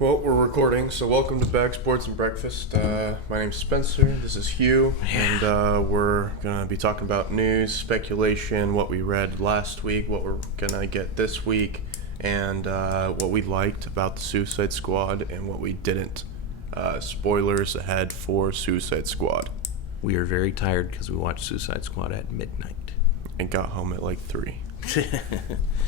Well, we're recording, so welcome to Bag Sports and Breakfast. My name's Spencer, this is Hugh, and we're going to be talking about news, speculation, what we read last week, what we're going to get this week, and what we liked about the Suicide Squad and what we didn't. Spoilers ahead for Suicide Squad. We are very tired because we watched Suicide Squad at midnight. And got home at like 3.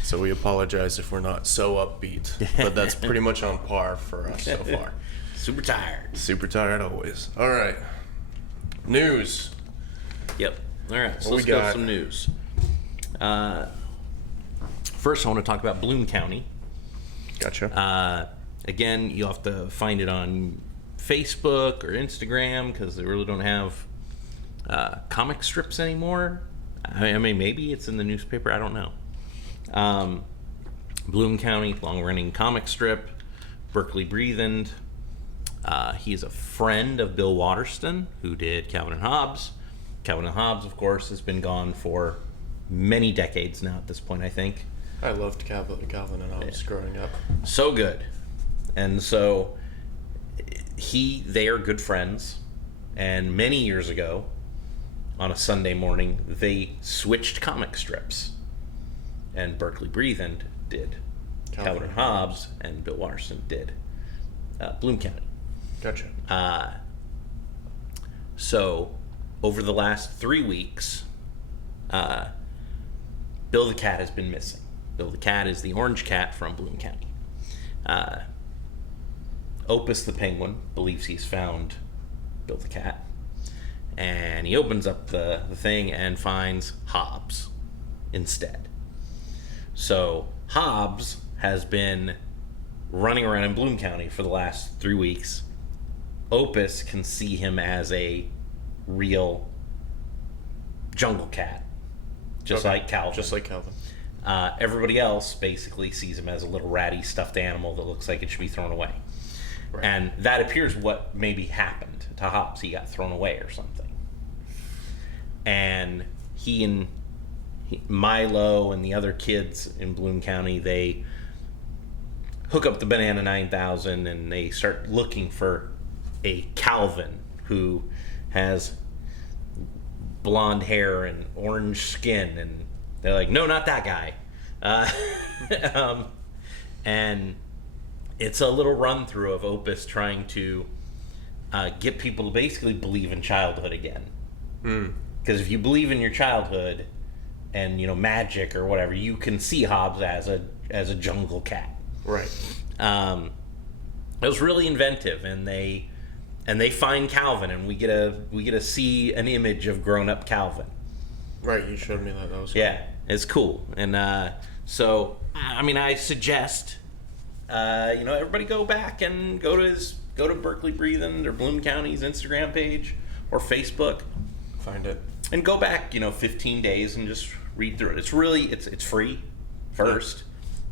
So we apologize if we're not so upbeat, but that's pretty much on par for us so far. Super tired. Super tired always. All right. News. Yep. All right. So What let's we go got? with some news. First, I want to talk about Bloom County. Gotcha. Again, you'll have to find it on Facebook or Instagram because they really don't have comic strips anymore. I mean, maybe it's in the newspaper. I don't know. Bloom County, long-running comic strip. Berkeley Breathed. He's a friend of Bill Watterson, who did Calvin and Hobbes. Calvin and Hobbes, of course, has been gone for many decades now at this point, I think. I loved Calvin and Hobbes growing up. So good. And so they are good friends. And many years ago, on a Sunday morning, they switched comic strips. And Berkeley Breathed did Calvin and Hobbes, and Bill Watterson did Bloom County. Gotcha. So, over the last 3 weeks, Bill the Cat has been missing. Bill the Cat is the orange cat from Bloom County. Opus the Penguin believes he's found Bill the Cat. And he opens up the thing and finds Hobbes instead. So Hobbes has been running around in Bloom County for the last 3 weeks. Opus can see him as a real jungle cat, just like Calvin. Just like Calvin. Everybody else basically sees him as a little ratty stuffed animal that looks like it should be thrown away. Right. And that appears what maybe happened to Hobbes. He got thrown away or something. And Milo and the other kids in Bloom County, they hook up the Banana 9000 and they start looking for a Calvin who has blonde hair and orange skin, and they're like, no, not that guy. And it's a little run through of Opus trying to get people to basically believe in childhood again. Because if you believe in your childhood and, magic or whatever, you can see Hobbes as a jungle cat. Right. It was really inventive, and they find Calvin, and we get to see an image of grown-up Calvin. Right, you showed me that. That was cool. Yeah, it's cool. And so, I mean, I suggest everybody go back and go to Berkeley Breathed or Bloom County's Instagram page or Facebook. Find it. And go back, 15 days and just read through it. It's really, it's free first.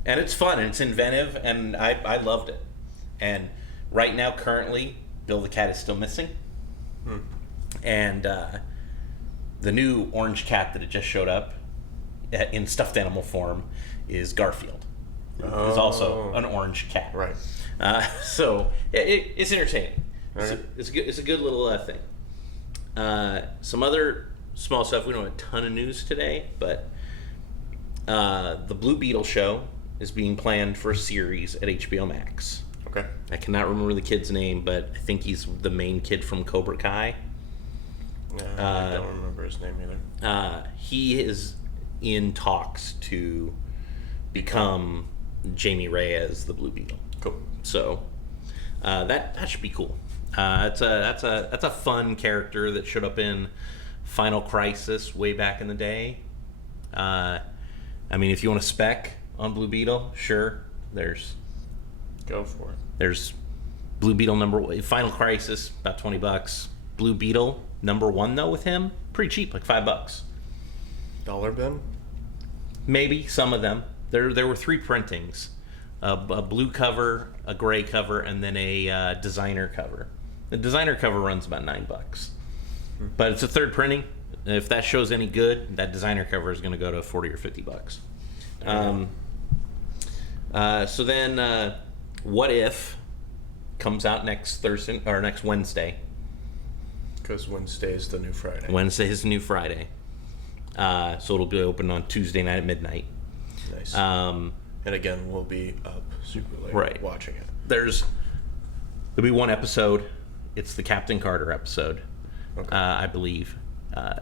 And it's fun and it's inventive, and I loved it. And right now, currently, Bill the Cat is still missing. And the new orange cat that had just showed up in stuffed animal form is Garfield. Who is also an orange cat. Right. So it's entertaining. Right. It's a good little thing. Some other small stuff. We don't have a ton of news today, but the Blue Beetle show is being planned for a series at HBO Max. Okay. I cannot remember the kid's name, but I think he's the main kid from Cobra Kai. I don't remember his name either. He is in talks to become Jamie Reyes, the Blue Beetle. Cool. So that should be cool. That's a fun character that showed up in Final Crisis way back in the day. I mean, if you want to spec on Blue Beetle, sure. Go for it. There's Blue Beetle #1, Final Crisis, about $20. Blue Beetle #1 though with him, pretty cheap, like $5. Dollar bin? Maybe some of them. There were 3 printings: a blue cover, a gray cover, and then a designer cover. The designer cover runs about $9, but it's a third printing. If that shows any good, that designer cover is going to go to $40 or $50. So then, What If comes out next Thursday or next Wednesday. Because Wednesday is the new Friday. Wednesday is the new Friday. So it'll be open on Tuesday night at midnight. Nice. And again, we'll be up super late watching it. There'll be one episode. It's the Captain Carter episode, I believe.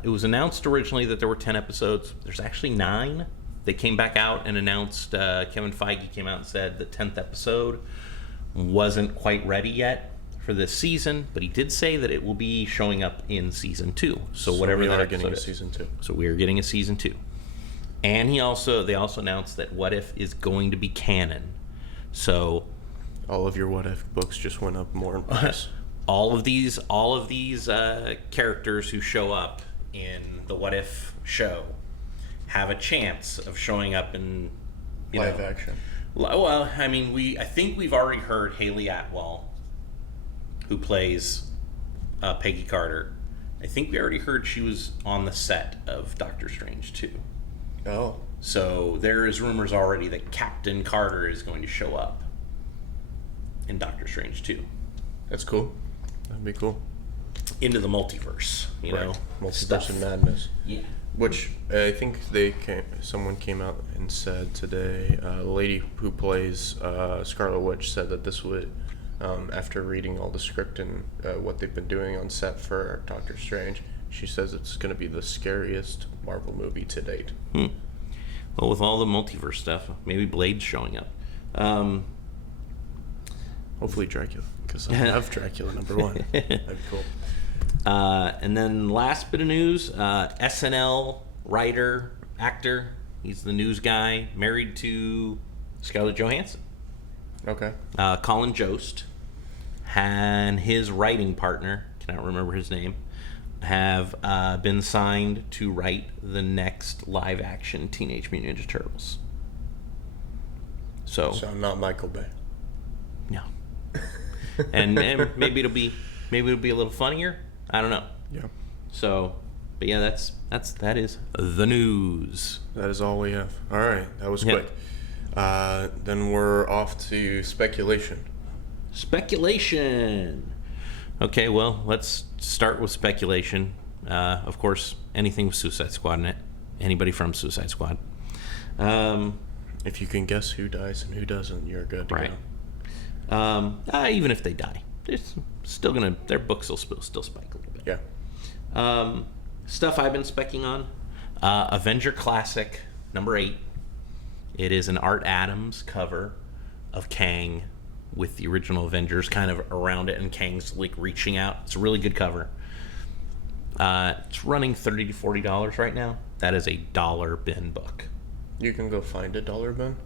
It was announced originally that there were 10 episodes. There's actually 9. They came back out and announced, Kevin Feige came out and said the 10th episode wasn't quite ready yet for this season, but he did say that it will be showing up in season 2. So whatever we that are episode getting a is. season 2. So we are getting a season 2. And they also announced that What If is going to be canon. So all of your What If books just went up more in price. all of these characters who show up in the What If show have a chance of showing up in live action. Well, I mean, I think we've already heard Haley Atwell, who plays Peggy Carter. I think we already heard she was on the set of Doctor Strange 2. Oh. So there is rumors already that Captain Carter is going to show up in Doctor Strange 2. That's cool. That'd be cool. Into the multiverse, you know? Multiverse of madness. Yeah. Which I think someone came out and said today, the lady who plays Scarlet Witch said that this would, after reading all the script and what they've been doing on set for Doctor Strange, she says it's going to be the scariest Marvel movie to date. Well, with all the multiverse stuff, maybe Blade's showing up. Hopefully Dracula, because I have Dracula #1. That'd be cool. And then last bit of news, SNL writer, actor, he's the news guy, married to Scarlett Johansson. Okay. Colin Jost and his writing partner, cannot remember his name, have been signed to write the next live action Teenage Mutant Ninja Turtles. So not Michael Bay. No. and maybe it'll be a little funnier. I don't know. Yeah. So, but yeah, that is the news. That is all we have. All right, that was quick. Then we're off to speculation. Speculation. Okay, well, let's start with speculation. Of course, anything with Suicide Squad in it. Anybody from Suicide Squad. If you can guess who dies and who doesn't, you're good to go. Even if they die, their books will still spike a little bit. Yeah. Stuff I've been specking on. Avenger Classic #8. It is an Art Adams cover of Kang with the original Avengers kind of around it, and Kang's like reaching out. It's a really good cover. It's running $30 to $40 right now. That is a $1 bin book. You can go find a $1 bin?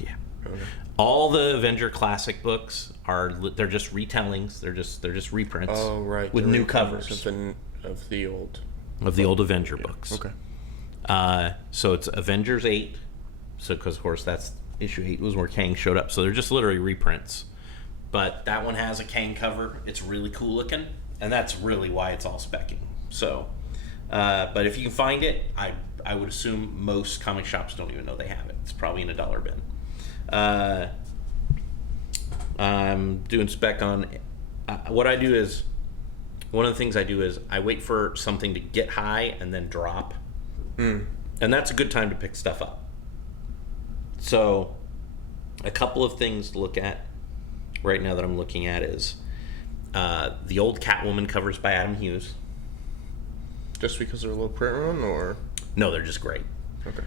Yeah. Okay. All the Avenger Classic books they're just retellings. They're just reprints. Oh, right. With new covers of the old Avenger books. Okay. So it's Avengers 8. So because of course that's issue 8 was where Kang showed up. So they're just literally reprints. But that one has a Kang cover. It's really cool looking, and that's really why it's all specking. So, but if you can find it, I would assume most comic shops don't even know they have it. It's probably in a $1 bin. I'm doing spec on what I do is one of the things I do is I wait for something to get high and then drop, and that's a good time to pick stuff up. So a couple of things to look at right now that I'm looking at is the old Catwoman covers by Adam Hughes. Just because they're a little print run, or no, they're just great. Okay.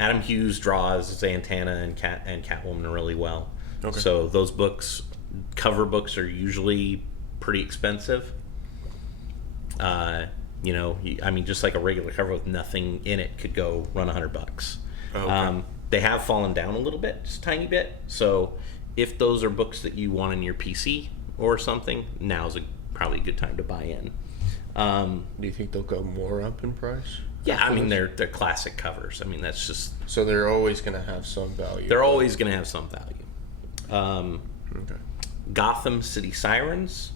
Adam Hughes draws Zatanna and Catwoman really well. Okay. So those cover books are usually pretty expensive. Just like a regular cover with nothing in it could run $100. Oh, okay. They have fallen down a little bit, just a tiny bit. So if those are books that you want in your PC or something, now's probably a good time to buy in. Do you think they'll go more up in price? Yeah, I mean, they're classic covers. I mean, that's just... So they're always going to have some value. They're always going to have some value. Okay. Gotham City Sirens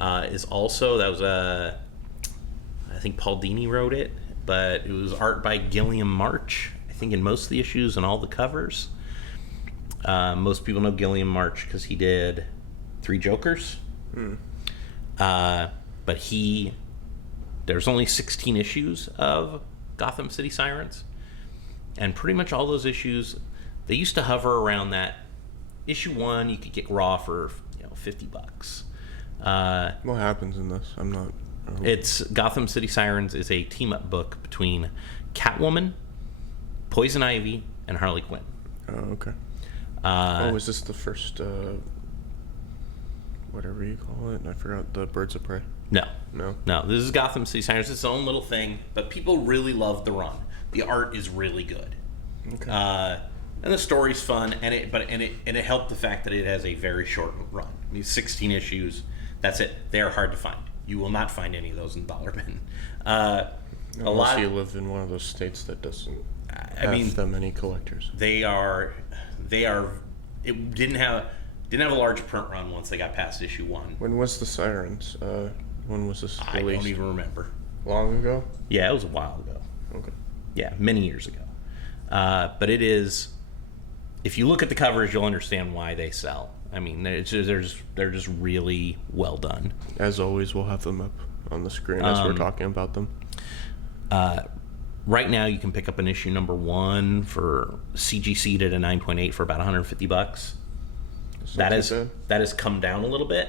is also... That was I think Paul Dini wrote it, but it was art by Gilliam March, I think in most of the issues and all the covers. Most people know Gilliam March because he did 3 Jokers. But there's only 16 issues of Gotham City Sirens, and pretty much all those issues, they used to hover around that. Issue 1 you could get raw for $50. What happens in this? I'm not. It's Gotham City Sirens is a team-up book between Catwoman, Poison Ivy, and Harley Quinn. Oh, okay. Is this the first, whatever you call it? I forgot, the Birds of Prey. No. No. This is Gotham City Sirens. It's its own little thing, but people really love the run. The art is really good. Okay. And the story's fun, and it helped the fact that it has a very short run. These 16 issues. That's it. They are hard to find. You will not find any of those in Dollar Bin. Unless you live in one of those states that doesn't have that many collectors. They are. It didn't have a large print run once they got past issue 1. When was the Sirens? When was this released? I don't even remember. Long ago? Yeah, it was a while ago. Okay. Yeah, many years ago. But it is. If you look at the covers, you'll understand why they sell. I mean, they're just really well done. As always, we'll have them up on the screen as we're talking about them. Right now, you can pick up an issue number 1 for CGC'd at a 9.8 for about $150. That has come down a little bit.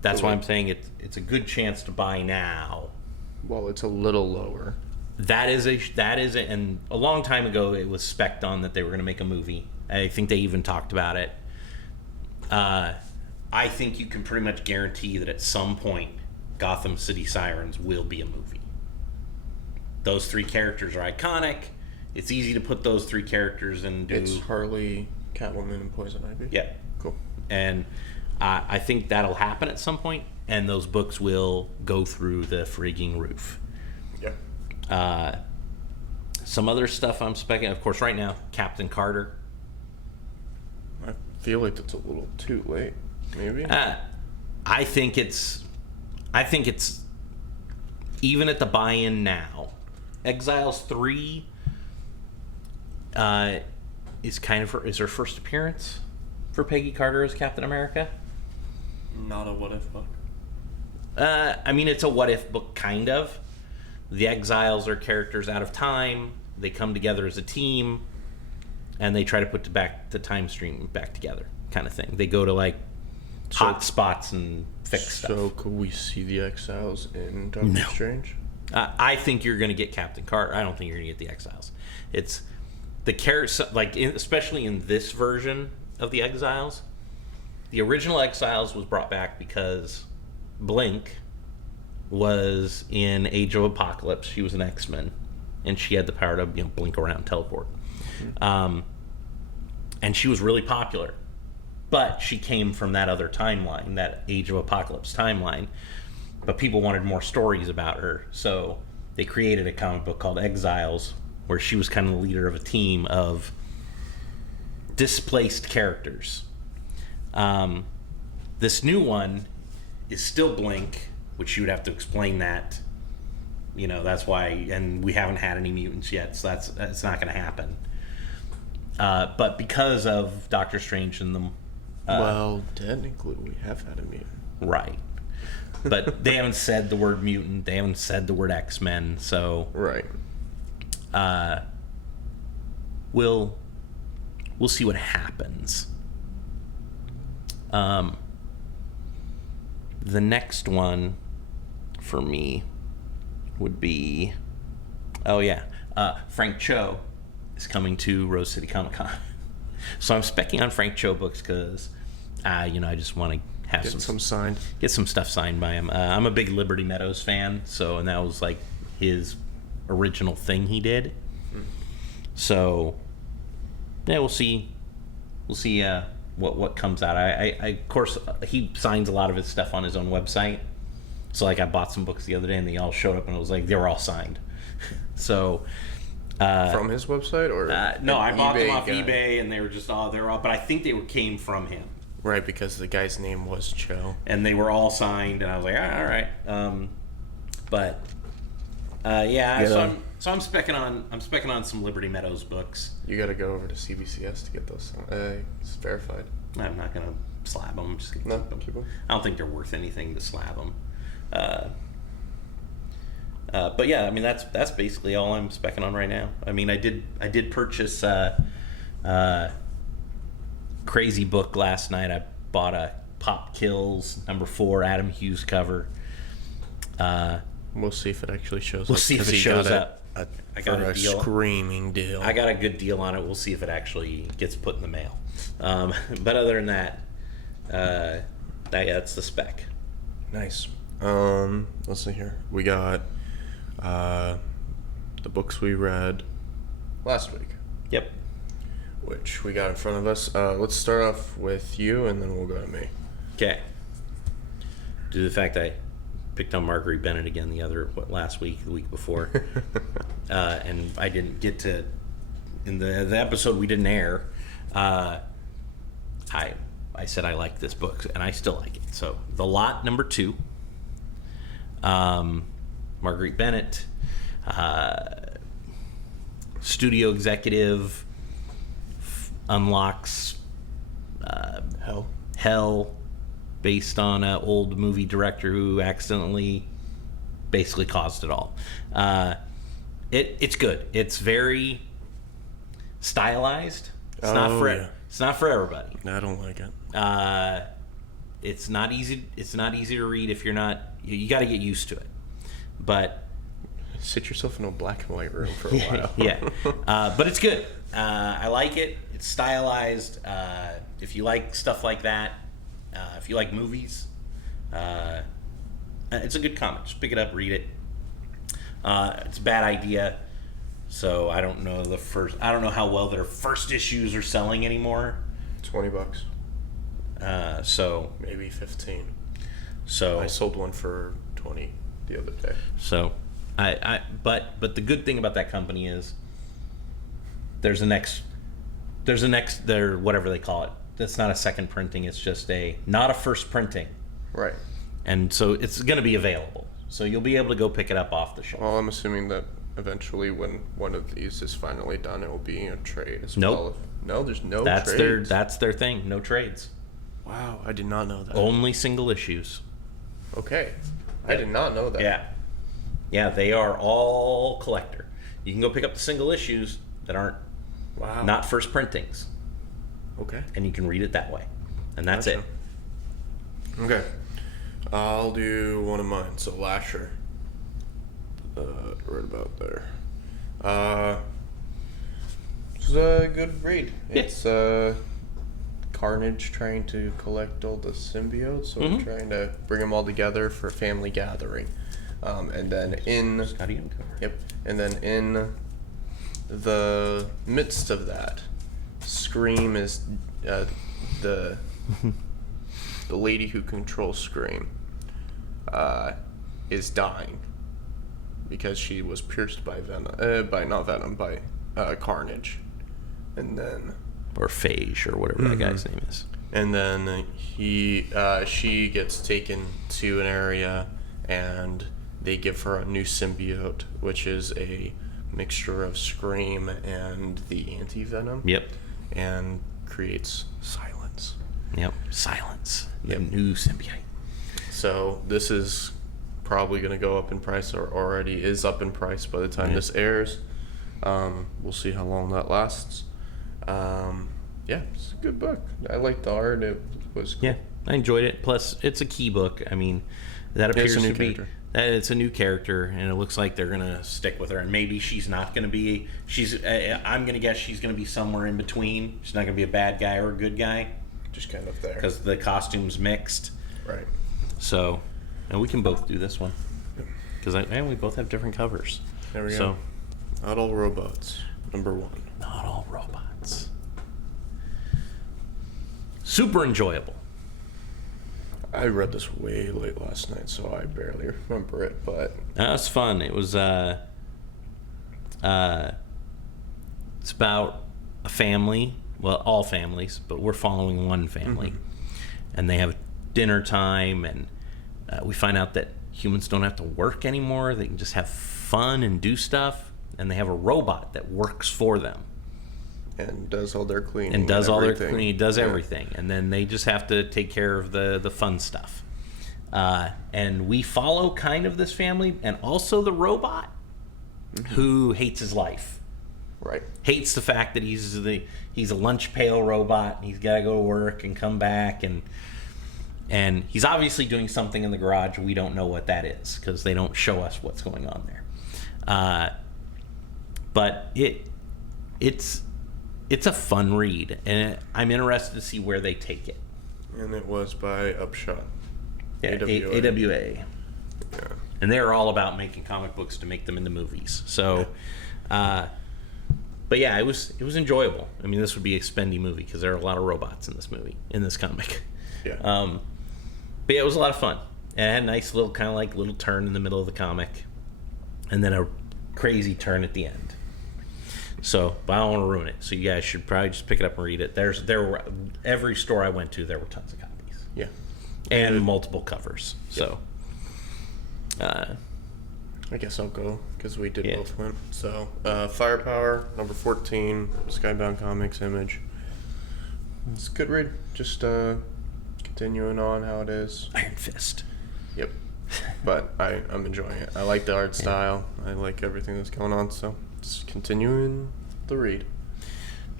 That's why I'm saying it's a good chance to buy now. Well, it's a little lower. And a long time ago it was spec'd on that they were going to make a movie. I think they even talked about it. I think you can pretty much guarantee that at some point Gotham City Sirens will be a movie. Those 3 characters are iconic. It's easy to put those 3 characters and do. It's Harley, Catwoman, and Poison Ivy. Yeah. Cool. And I think that'll happen at some point, and those books will go through the frigging roof. Yeah. Some other stuff I'm speculating. Of course, right now, Captain Carter. I feel like that's a little too late. Maybe. I think it's even at the buy-in now. Exiles 3 is her first appearance for Peggy Carter as Captain America. Not a what if book. I mean, it's a what if book, kind of. The Exiles are characters out of time. They come together as a team, and they try to put the time stream back together, kind of thing. They go to hot spots and fix stuff. So could we see the Exiles in Doctor Strange? I think you're going to get Captain Carter. I don't think you're going to get the Exiles. It's the characters, especially in this version of the Exiles. The original Exiles was brought back because Blink was in Age of Apocalypse. She was an X-Men, and she had the power to blink around, teleport. And she was really popular, but she came from that other timeline, that Age of Apocalypse timeline. But people wanted more stories about her, so they created a comic book called Exiles, where she was kind of the leader of a team of displaced characters. This new one is still Blink, which you would have to explain that. That's why, and we haven't had any mutants yet, so that's not going to happen. But because of Doctor Strange and them, well, technically we have had a mutant, right? But they haven't said the word mutant. They haven't said the word X-Men. So right. We'll see what happens. The next one for me would be, Frank Cho is coming to Rose City Comic Con. So I'm specking on Frank Cho books because, I just want to have get some signed. Get some stuff signed by him. I'm a big Liberty Meadows fan, and that was his original thing he did. So, yeah, we'll see. We'll see what comes out. I of course, he signs a lot of his stuff on his own website. So, I bought some books the other day, and they all showed up, and it was they were all signed. So, from his website or no, I bought them off eBay, and they were just they're all. But I think they came from him. Right, because the guy's name was Cho. And they were all signed, and I was like, all right. But Yeah. You So know. I'm specking on some Liberty Meadows books. You got to go over to CBCS to get those. It's verified. I'm not gonna slab them. I'm just gonna No, keep them. keep 'em. I don't think they're worth anything to slab them. But yeah, I mean that's basically all I'm specking on right now. I mean I did purchase Crazy Book last night. I bought a Pop Kills #4 Adam Hughes cover. We'll see if it actually shows up. We'll see if 'cause it he shows got up. I got a deal. Screaming deal. I got a good deal on it. We'll see if it actually gets put in the mail. But other than that, that's the spec. Nice. Let's see here. We got the books we read last week, Yep. which we got in front of us. Let's start off with you, and then we'll go to me. Okay. Due to the fact I picked on Marguerite Bennett again last week, the week before, and I didn't get to in the episode we didn't air. I said I like this book, and I still like it. So, The Lot #2. Marguerite Bennett, studio executive, unlocks hell based on an old movie director who accidentally basically caused it all. It's good. It's very stylized. It's not for everybody. I don't like it. It's not easy to read if you're not. You got to get used to it. But Sit yourself in a black and white room for a while. yeah, but it's good. I like it. It's stylized. If you like stuff like that, if you like movies, it's a good comic. Just pick it up, read it. It's a bad idea, so I don't know how well their first issues are selling anymore. $20. So Maybe 15. So I sold one for 20 the other day. So, but the good thing about that company is there's a next whatever they call it. That's not a second printing. It's just not a first printing. Right. And so it's going to be available. So you'll be able to go pick it up off the shelf. Well, I'm assuming that eventually, when one of these is finally done, it will be a trade as Nope. well. No, there's no That's trades. that's their thing. No trades. Wow, I did not know that. Only single issues. Okay, I did not know that. Yeah, they are all collector. You can go pick up the single issues that aren't not first printings. Okay. And you can read it that way. And that's Gotcha. it. Okay. I'll do one of mine. So Lasher. Right about there. It's a good read. Yeah. It's Carnage trying to collect all the symbiotes, so we're trying to bring them all together for a family gathering. And then and then in the midst of that, Scream is the lady who controls Scream is dying because she was pierced by Carnage, and then Or Phage, or whatever that guy's name is. and then she gets taken to an area, and they give her a new symbiote, which is a mixture of Scream and the anti-venom. Yep. And creates Silence. Yep. Silence. The Yep. new symbiote. So this is probably going to go up in price, or already is up in price by the time this airs. We'll see how long that lasts. Yeah, it's a good book. I liked the art. It was cool. Yeah, I enjoyed it. Plus, it's a key book. I mean, that appears a new to be character. that it's a new character, and it looks like they're gonna stick with her. And maybe she's not gonna be. I'm gonna guess she's gonna be somewhere in between. She's not gonna be a bad guy or a good guy Just kind of there. because the costume's mixed. Right. So, and we can both do this one because we both have different covers. There we So, go. Not All Robots, #1. not all robots. Super enjoyable. I read this way late last night, so I barely remember it, but That was fun. It was it's about a family, well, all families, but we're following one family, and they have dinner time, and we find out that humans don't have to work anymore. They can just have fun and do stuff, and they have a robot that works for them. And does all their cleaning. And does all their everything. cleaning, does Yeah. everything. And then they just have to take care of the fun stuff. And we follow kind of this family, and also the robot who hates his life. Right. Hates the fact that he's a lunch pail robot, and he's got to go to work and come back, and he's obviously doing something in the garage. We don't know what that is because they don't show us what's going on there. But it's a fun read, and I'm interested to see where they take it. And it was by Upshot. Yeah, AWA. Yeah. And they're all about making comic books to make them into movies. So, but yeah, it was enjoyable. I mean, this would be a spendy movie because there are a lot of robots in this comic. Yeah. But yeah, it was a lot of fun. And it had a nice little little turn in the middle of the comic, and then a crazy turn at the end. So, but I don't want to ruin it. So you guys should probably just pick it up and read it. There were every store I went to, there were tons of copies. Yeah. And multiple covers. So, I guess I'll go because we did Yeah. both went. So, Firepower, number 14, Skybound Comics, Image. It's a good read. Just continuing on how it is. Iron Fist. Yep. But I'm enjoying it. I like the art style. I like everything that's going on. So, just continuing the read.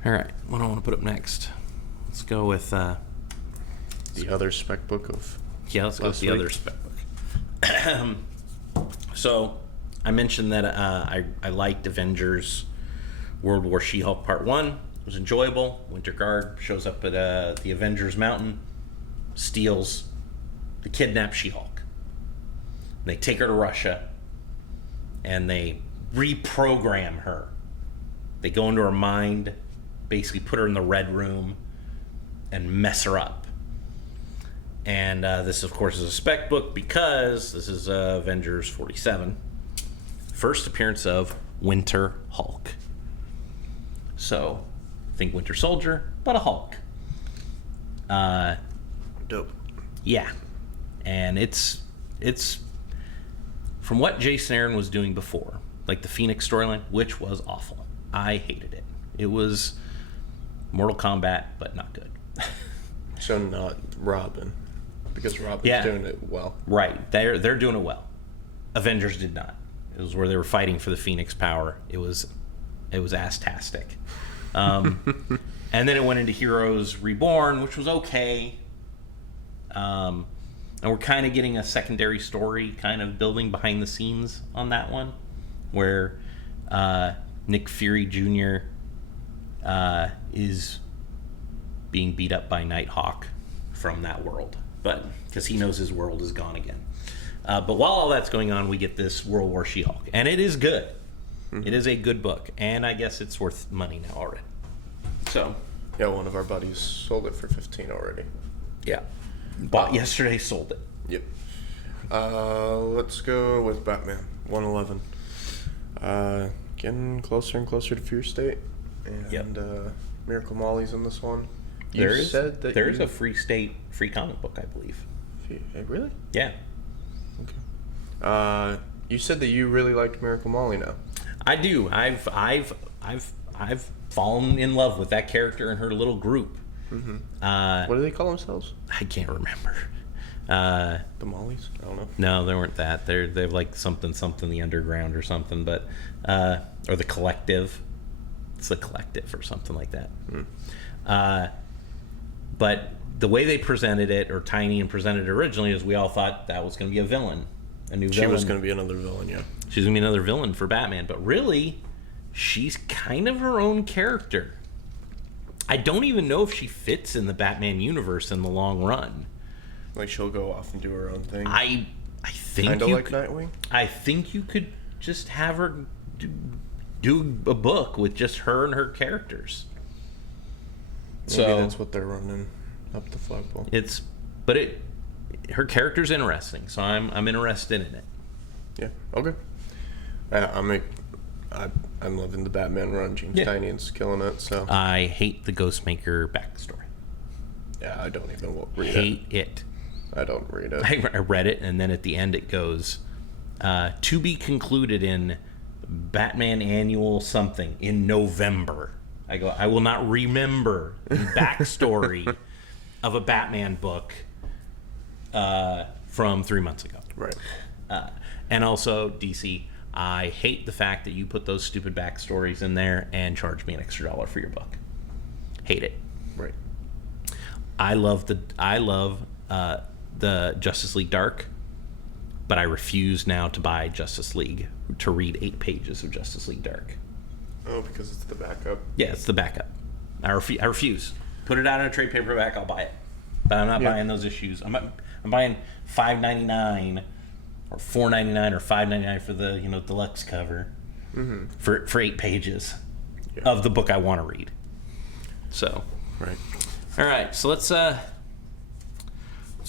All right, what do I want to put up next? Let's go with The other spec book of. yeah. Let's go with last the week. other spec book. So I mentioned that I liked Avengers World War She-Hulk Part 1. It was enjoyable. Winter Guard shows up at the Avengers Mountain, steals the kidnapped She-Hulk. They take her to Russia, and they reprogram her. They go into her mind, basically put her in the Red Room, and mess her up. And this, of course, is a spec book because this is Avengers 47. First appearance of Winter Hulk. So, think Winter Soldier, but a Hulk. Dope. Yeah. And it's from what Jason Aaron was doing before, like the Phoenix storyline, which was awful. I hated it. It was Mortal Kombat, but not good. So, not Robin. Because Robin's Yeah. doing it well. Right. They're doing it well. Avengers did not. It was where they were fighting for the Phoenix power. It was ass-tastic. And then it went into Heroes Reborn, which was okay. And we're kind of getting a secondary story kind of building behind the scenes on that one, where Nick Fury Jr. Is being beat up by Nighthawk from that world, but because he knows his world is gone again. But while all that's going on, we get this World War She-Hulk, and it is good. Mm-hmm. It is a good book, and I guess it's worth money now already. So, Yeah, one of our buddies sold it for $15 already. yeah, bought yesterday, sold it. Yep. Let's go with Batman 111. Getting closer and closer to Fear State, and Yep. Miracle Molly's in this one. There You is said that there's you- a free comic book, I believe. Really? Yeah, You said that you really liked Miracle Molly now. I do. I've fallen in love with that character and her little group. Mm-hmm. What do they call themselves? I can't remember. The Mollies? I don't know. No, they weren't that. They're like something the underground or something, but or the collective. It's the collective or something like that. But the way they presented it, or Tiny and presented it originally, is we all thought that was going to be a villain, a new She villain. was going to be another villain, yeah. She's going to be another villain for Batman, but really, she's kind of her own character. I don't even know if she fits in the Batman universe in the long run. Like she'll go off and do her own thing. I think Kind of you like could, Nightwing. I think you could just have her do a book with just her and her characters. Maybe that's what they're running up the flagpole. Her character's interesting, so I'm interested in it. Yeah. Okay. I'm loving the Batman run. James Tynion's killing it. So I hate the Ghostmaker backstory. yeah, I don't even read Hate it. I don't read it. I read it, and then at the end it goes, To be concluded in Batman Annual something in November. I go, I will not remember the backstory of a Batman book from 3 months ago. Right. And also, DC, I hate the fact that you put those stupid backstories in there and charge me an extra $1 for your book. Hate it. Right. I love the Justice League Dark, but I refuse now to buy Justice League to read 8 pages of Justice League Dark. Oh, because it's the backup. Yeah, it's the backup. I refuse. Put it out in a trade paperback, I'll buy it. But I'm not buying those issues. I'm buying $5.99 or $4.99 or $5.99 for the deluxe cover for 8 pages of the book I want to read. So, right. All right. So let's go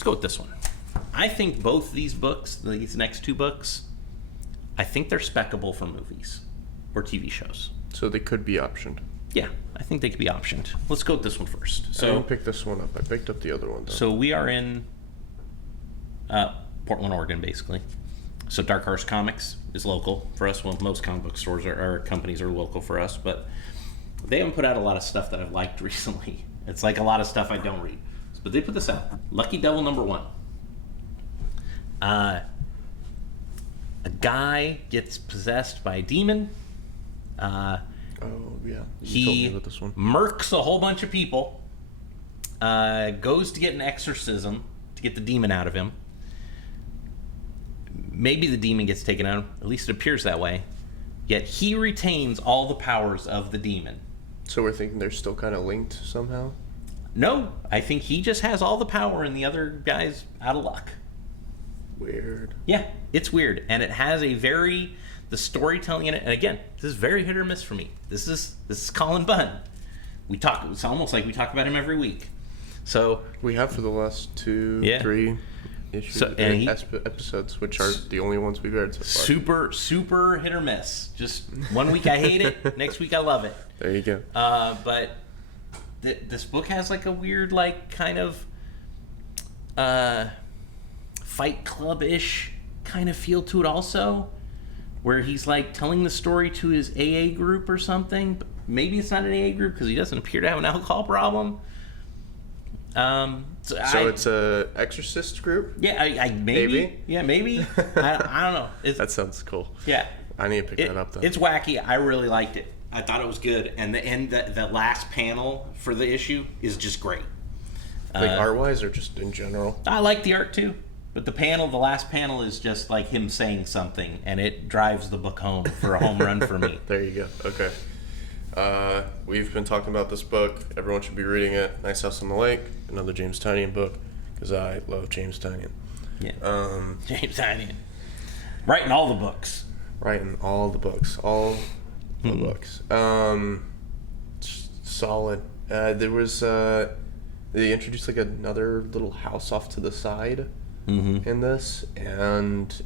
with this one. I think both these books, these next 2 books, I think they're specable for movies or TV shows. So they could be optioned. Yeah, I think they could be optioned. Let's go with this one first. So I didn't pick this one up. I picked up the other one, though. So we are in Portland, Oregon, basically. So Dark Horse Comics is local for us. Well, most comic book stores or companies are local for us, but they haven't put out a lot of stuff that I've liked recently. It's like a lot of stuff I don't read. But they put this out. Lucky Devil #1. A guy gets possessed by a demon. Oh, yeah. You told me about this one. Murks a whole bunch of people. Goes to get an exorcism to get the demon out of him. Maybe the demon gets taken out. At least it appears that way. Yet he retains all the powers of the demon. So we're thinking they're still kind of linked somehow? No, I think he just has all the power and the other guy's out of luck. Weird. Yeah, it's weird. And it has the storytelling in it, and again, this is very hit or miss for me. This is Colin Bunn. It's almost like we talk about him every week. So we have for the last 3 issues and episodes, which are the only ones we've aired so far. Super hit or miss. Just one week I hate it, next week I love it. There you go. But this book has like a weird, like kind of Fight Club-ish kind of feel to it also, where he's like telling the story to his AA group or something. But maybe it's not an AA group because he doesn't appear to have an alcohol problem. So it's a exorcist group? Yeah, maybe. Yeah, maybe. I don't know. That sounds cool. Yeah. I need to pick that up then. It's wacky. I really liked it. I thought it was good. And the last panel for the issue is just great. Like art-wise or just in general? I like the art too. But the last panel is just like him saying something, and it drives the book home for a home run for me. There you go. Okay. We've been talking about this book. Everyone should be reading it. Nice House on the Lake, another James Tynion book, because I love James Tynion. Yeah. James Tynion. Writing all the books. Writing all the books. All the books. Solid. There was they introduced like another little house off to the side in this, and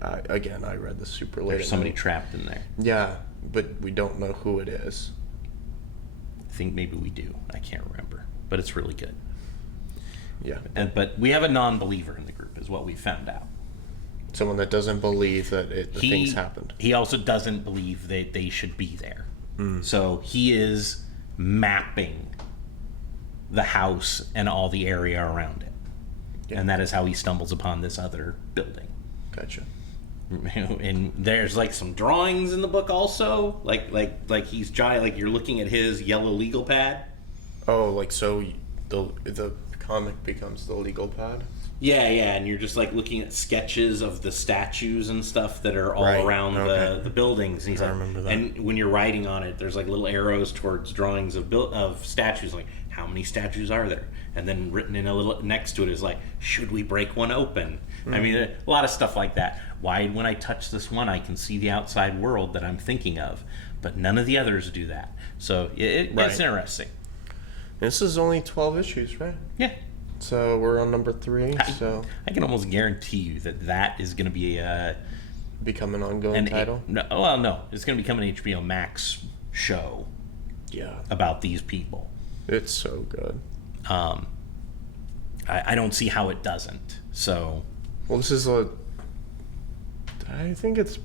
I read this super late. There's somebody trapped in there. Yeah, but we don't know who it is. I think maybe we do. I can't remember, but it's really good. Yeah. But we have a non-believer in the group, is what we found out. Someone that doesn't believe that the things happened. He also doesn't believe that they should be there. So he is mapping the house and all the area around it. Yeah. And that is how he stumbles upon this other building. Gotcha. And there's like some drawings in the book also, like he's drawing, like you're looking at his yellow legal pad. Oh, like so the comic becomes the legal pad. Yeah, and you're just like looking at sketches of the statues and stuff that are all around the buildings. And I remember that. And when you're writing on it, there's like little arrows towards drawings of statues, like how many statues are there? And then written in a little next to it is like, should we break one open? I mean, a lot of stuff like that. Why, when I touch this one, I can see the outside world that I'm thinking of, but none of the others do that. So it's interesting. This is only 12 issues, right? Yeah. So we're on number 3. So I can almost guarantee you that is going to be become an ongoing title. No, it's going to become an HBO Max show. Yeah. About these people. It's so good. I don't see how it doesn't. So. Well, this is I think it's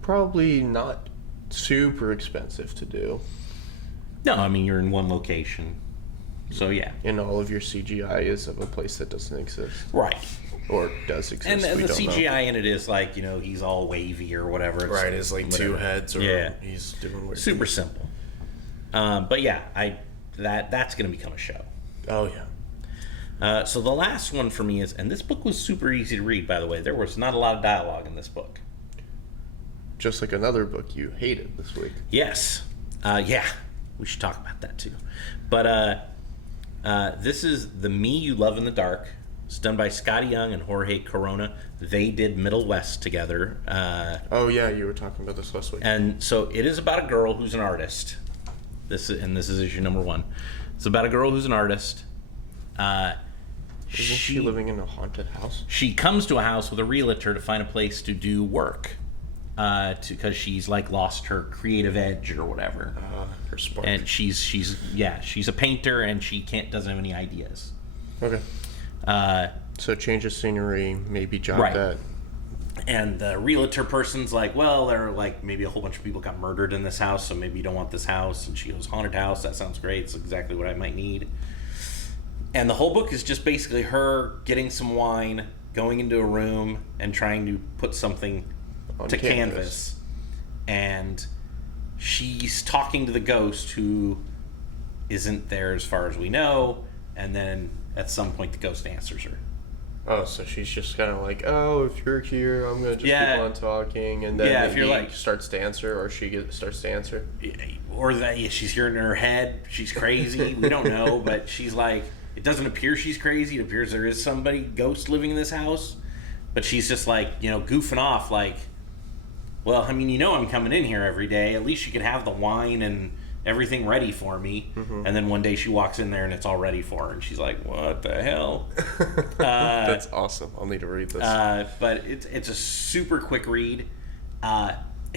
probably not super expensive to do. No, I mean, you're in one location. So, yeah. And all of your CGI is of a place that doesn't exist. Right. Or does exist, And we the don't CGI know. in it is like, he's all wavy or whatever. It's Right, it's like two whatever. heads, or Yeah. he's doing weird Super things. simple. But yeah, that's going to become a show. Oh, yeah. So the last one for me is, and this book was super easy to read, by the way. There was not a lot of dialogue in this book. Just like another book you hated this week. Yes. Yeah. We should talk about that too. But this is The Me You Love in the Dark. It's done by Scotty Young and Jorge Corona. They did Middle West together. Oh, yeah, you were talking about this last week. And so it is about a girl who's an artist. This is issue number 1. It's about a girl who's an artist. Isn't she living in a haunted house? She comes to a house with a realtor to find a place to do work, because she's like lost her creative edge or whatever. Her spark. And she's a painter and she doesn't have any ideas. Okay. So change of scenery, maybe jog Right. that. And the realtor person's like, well, there are like maybe a whole bunch of people got murdered in this house, so maybe you don't want this house. And she goes, haunted house, that sounds great. It's exactly what I might need. And the whole book is just basically her getting some wine, going into a room, and trying to put something On to canvas. canvas. And she's talking to the ghost, who isn't there as far as we know. And then at some point, the ghost answers her. Oh, so she's just kind of like, oh, if you're here, I'm going to just Yeah. keep on talking. And then Yeah, if you're he like- starts to answer, or starts to answer. Or that she's hearing in her head, she's crazy. We don't know, but she's like, it doesn't appear she's crazy. It appears there is somebody, ghost, living in this house. But she's just like, goofing off, like, well, I mean, I'm coming in here every day. At least you could have the wine and everything ready for me. Mm-hmm. And then one day she walks in there and it's all ready for her. And she's like, what the hell? That's awesome. I'll need to read this. But it's a super quick read. I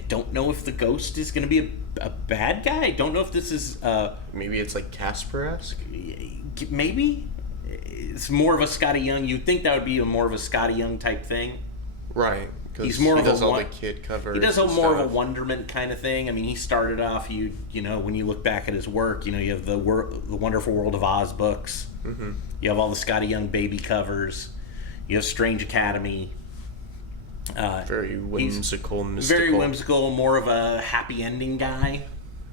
don't know if the ghost is going to be a bad guy. I don't know if this is... Maybe it's like Casper-esque? Maybe. It's more of a Scotty Young. You'd think that would be more of a Scotty Young type thing. Right. He's more he of a does all one- the kid covers. He does and more of a stuff. wonderment kind of thing. I mean, he started off, when you look back at his work, you have the Wonderful World of Oz books. Mm-hmm. You have all the Scotty Young baby covers. You have Strange Academy. Very whimsical, mystical. Very whimsical, more of a happy ending guy.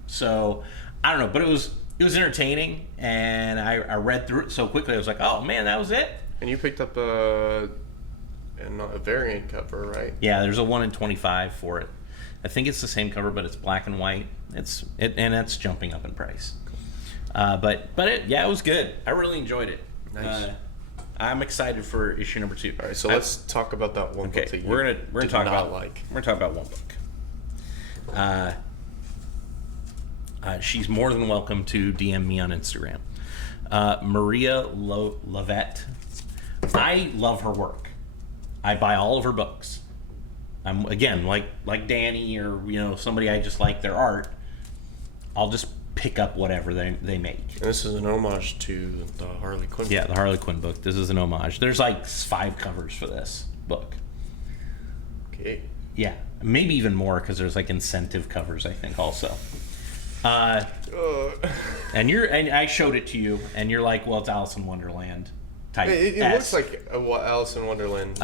So, I don't know, but it was entertaining, and I read through it so quickly. I was like, oh man, that was it. And you picked up a variant cover, right? Yeah, there's a 1 in 25 for it. I think it's the same cover, but it's black and white. And that's jumping up in price. But it was good. I really enjoyed it. Nice. I'm excited for issue number 2. All right, so let's talk about that one book Okay, that you we're gonna did talk not about like. We're gonna talk about one book. She's more than welcome to DM me on Instagram. Maria Lovett. I love her work. I buy all of her books. I'm again like Danny or somebody I just like their art. I'll just pick up whatever they make. And this is an homage to the Harley Quinn. Yeah, the Harley Quinn book. This is an homage. There's like 5 covers for this book. Okay. Yeah, maybe even more because there's like incentive covers, I think, also. And I showed it to you, and you're like, well, it's Alice in Wonderland type. It looks like Alice in Wonderland.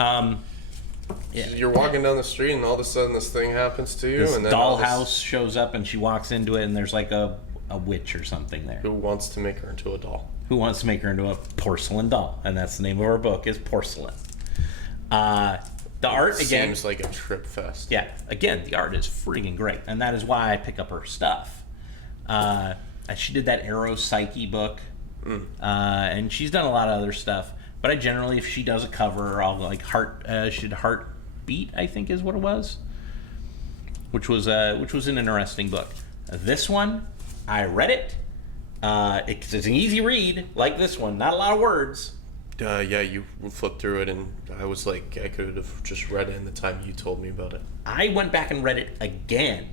Yeah. You're walking down the street, and all of a sudden this thing happens to you, This and then all this- dollhouse shows up, and she walks into it, and there's like a witch or something there Who wants to make her into a doll? who wants to make her into a porcelain doll, and that's the name of her book is Porcelain. The art again Seems like a trip fest. Yeah, again, the art is freaking great, and that is why I pick up her stuff. She did that Arrow Psyche book, and she's done a lot of other stuff. But I generally, if she does a cover, I'll like she did Heartbeat, I think is what it was, which was an interesting book. This one, I read it. It's an easy read, like this one, not a lot of words. Yeah, you flipped through it, and I was like, I could have just read it in the time you told me about it. I went back and read it again,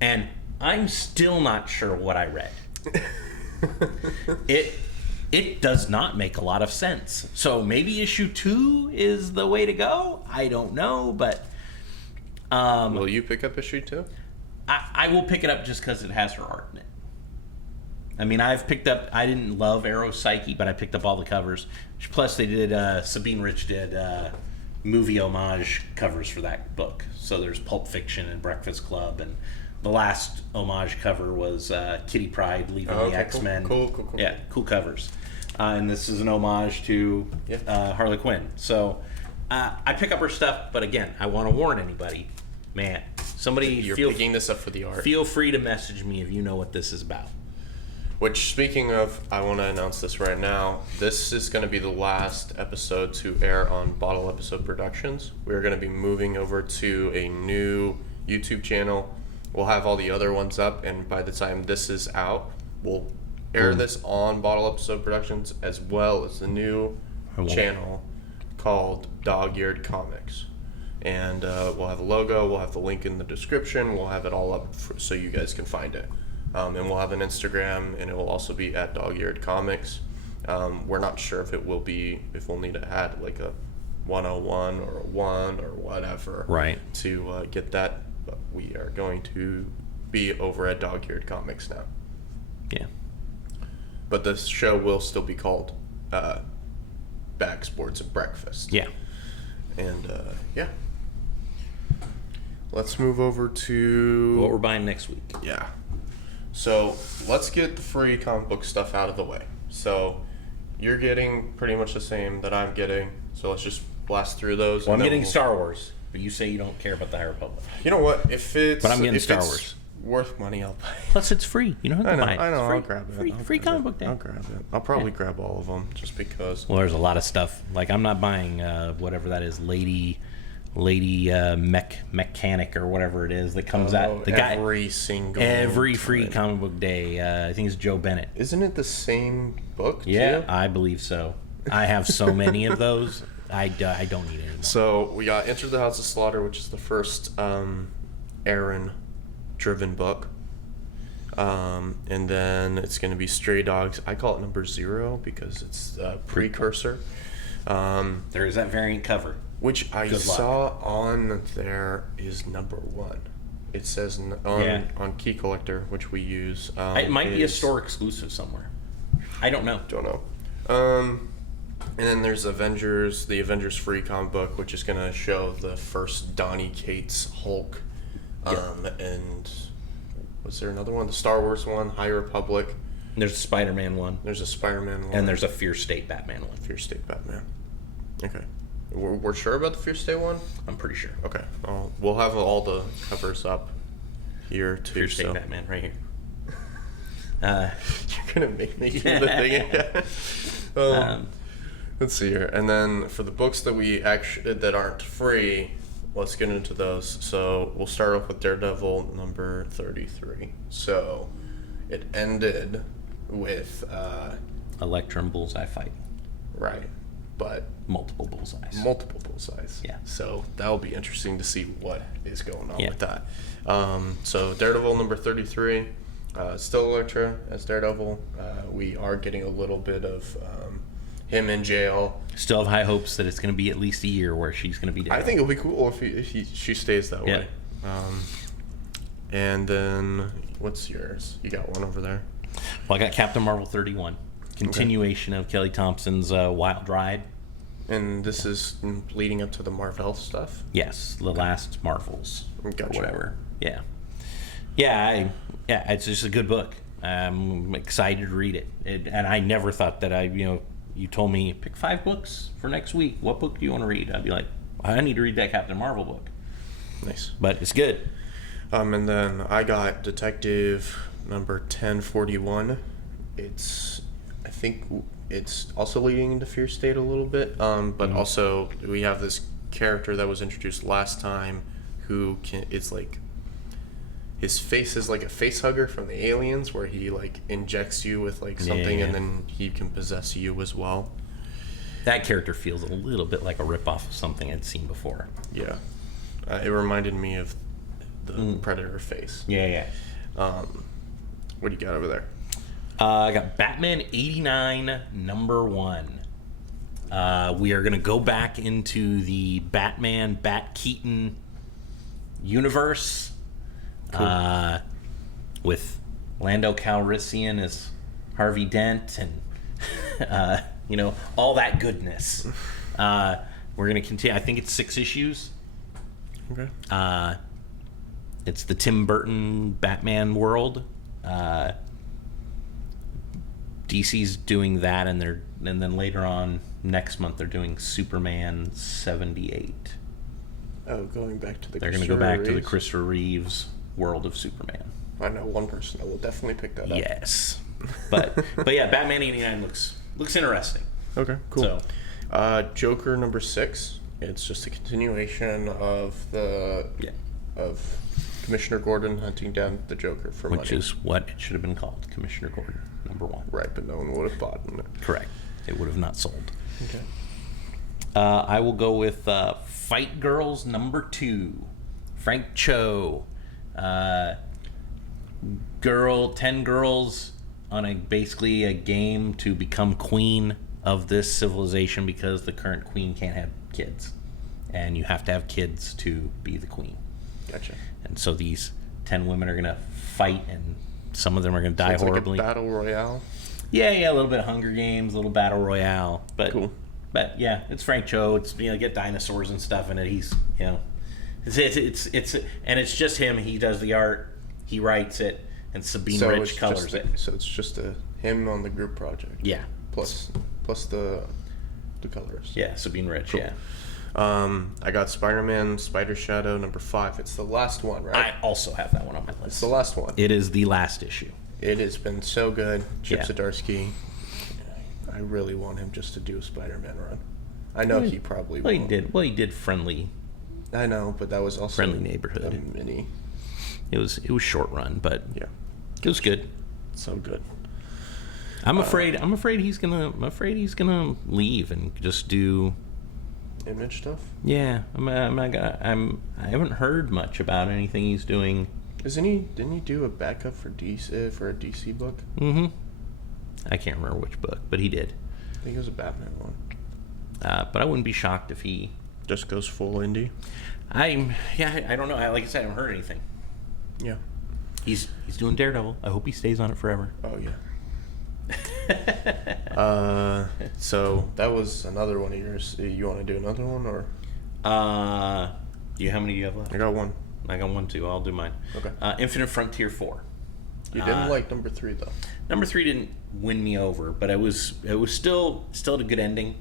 and I'm still not sure what I read. it does not make a lot of sense. So maybe issue 2 is the way to go. I don't know, but Will you pick up issue 2? I will pick it up just because it has her art in it. I mean, I didn't love Arrow Psyche, but I picked up all the covers. Plus, they did, Sabine Rich did movie homage covers for that book. So there's Pulp Fiction and Breakfast Club, and the last homage cover was Kitty Pryde leaving the X-Men. Cool. Yeah, cool covers. And this is an homage to Harley Quinn. So I pick up her stuff, but again, I want to warn anybody, man, You're picking this up for the art. Feel free to message me if you know what this is about. Which, speaking of, I want to announce this right now. This is going to be the last episode to air on Bottle Episode Productions. We're going to be moving over to a new YouTube channel. We'll have all the other ones up, and by the time this is out, we'll air this on Bottle Episode Productions, as well as the new channel called Dogeared Comics. And we'll have a logo, we'll have the link in the description, we'll have it all up so you guys can find it. And we'll have an Instagram, and it will also be at Dogeared Comics. We're not sure if we'll need to add like a 101 or a 1 or whatever to get that, but we are going to be over at Dogeared Comics now. Yeah. But the show will still be called Bag Sports and Breakfast. Yeah. And yeah. Let's move over to What we're buying next week. Yeah. So let's get the free comic book stuff out of the way. So you're getting pretty much the same that I'm getting. So let's just blast through those. Well, I'm getting Star Wars, but you say you don't care about the High Republic. You know what? But I'm getting Star Wars. Worth money, I'll buy. Plus, it's free. You don't have to buy it. I know. It's free. I'll grab it. Free comic book day. I'll grab it. I'll probably grab all of them just because. Well, there's a lot of stuff. Like, I'm not buying whatever that is, Lady Mechanic or whatever it is that comes out. The guy every free comic book day. I think it's Joe Bennett. Isn't it the same book? Yeah, too? I believe so. I have so many of those. I don't need any more. So we got Enter the House of Slaughter, which is the first Aaron-driven book. And then it's going to be Stray Dogs. I call it number 0 because it's a precursor. There is that variant cover. Which I saw on there is number 1. It says on Key Collector, which we use. It might be a store exclusive somewhere. I don't know. Don't know. And then there's Avengers, the Avengers free comic book, which is going to show the first Donny Cates Hulk. And was there another one? The Star Wars one, High Republic. There's a Spider-Man one. There's a Spider-Man one. And there's a Fear State Batman one. Fear State Batman. Okay. We're sure about the Fear State one? I'm pretty sure. Okay. We'll have all the covers up here too. Fear State Batman right here. You're gonna make me do the thing again. Let's see here. And then for the books that aren't free, let's get into those. So we'll start off with Daredevil number 33. So it ended with Elektra and Bullseye fighting. Right. But multiple bullseyes. Yeah. So that'll be interesting to see what is going on with that. So Daredevil number 33, still Elektra as Daredevil. We are getting a little bit of him in jail. Still have high hopes that it's going to be at least a year where she's going to be Daredevil. I think it'll be cool if she stays that way. And then what's yours? You got one over there. Well, I got Captain Marvel 31. Continuation of Kelly Thompson's Wild Ride. And this is leading up to the Marvel stuff? Yes, the last Marvels. Gotcha. Or whatever. Yeah. Yeah, it's just a good book. I'm excited to read it. And I never thought that you told me, pick 5 books for next week. What book do you want to read? I'd be like, I need to read that Captain Marvel book. Nice. But it's good. And then I got Detective number 1041. I think it's also leading into Fear State a little bit, but also we have this character that was introduced last time it's like his face is like a face hugger from the Aliens, where he like injects you with like something and then he can possess you as well. That character feels a little bit like a ripoff of something I'd seen before. Yeah. It reminded me of the Predator face. Yeah. What do you got over there? I got Batman 89 #1. We are going to go back into the Batman Bat Keaton universe with Lando Calrissian as Harvey Dent and all that goodness. We're going to continue. I think it's 6 issues. Okay. It's the Tim Burton Batman world. DC's doing that, and then later on next month they're doing Superman 78. Oh, going back to the. They're going to go back to the Christopher Reeves world of Superman. I know one person that will definitely pick that up. Yes, but yeah, Batman 89 looks interesting. Okay, cool. So, Joker #6. It's just a continuation of of Commissioner Gordon hunting down the Joker for money. Which is what it should have been called, Commissioner Gordon #1. Right, but no one would have bought it. Correct. It would have not sold. Okay. I will go with Fight Girls #2. Frank Cho. 10 girls on basically a game to become queen of this civilization because the current queen can't have kids. And you have to have kids to be the queen. Gotcha. And so these 10 women are going to fight, and some of them are going to die it's horribly. Like a battle royale. Yeah, a little bit of Hunger Games, a little battle royale, but cool. But yeah, it's Frank Cho. It's get dinosaurs and stuff in it. He's it's and it's just him. He does the art, he writes it, and Sabine Rich colors it. So it's just him on the group project. Yeah. Plus the colors. Yeah, Sabine Rich. Cool. Yeah. I got Spider-Man Spider Shadow #5. It's the last one, right? I also have that one on my list. It's the last one. It is the last issue. It has been so good. Chip Yeah. Zdarsky. I really want him just to do a Spider-Man run. I know he probably will. He did friendly. I know, but that was also Friendly Neighborhood. a mini. It was short run, but Yeah, it was good. so good. I'm afraid he's gonna leave and just do. Image stuff. Yeah, I haven't heard much about anything he's doing. Didn't he do a backup for DC for a DC book? Mm-hmm. I can't remember which book, but he did. I think it was a Batman one. But I wouldn't be shocked if he Just goes full indie. I don't know. Like I said, I haven't heard anything. Yeah. He's doing Daredevil. I hope he stays on it forever. Oh yeah. So that was another one of yours. You want to do another one or? How many do you have left? I got one. I got one too. I'll do mine. Okay. Infinite Frontier 4. You didn't like #3 though. #3 didn't win me over, but it was still a good ending.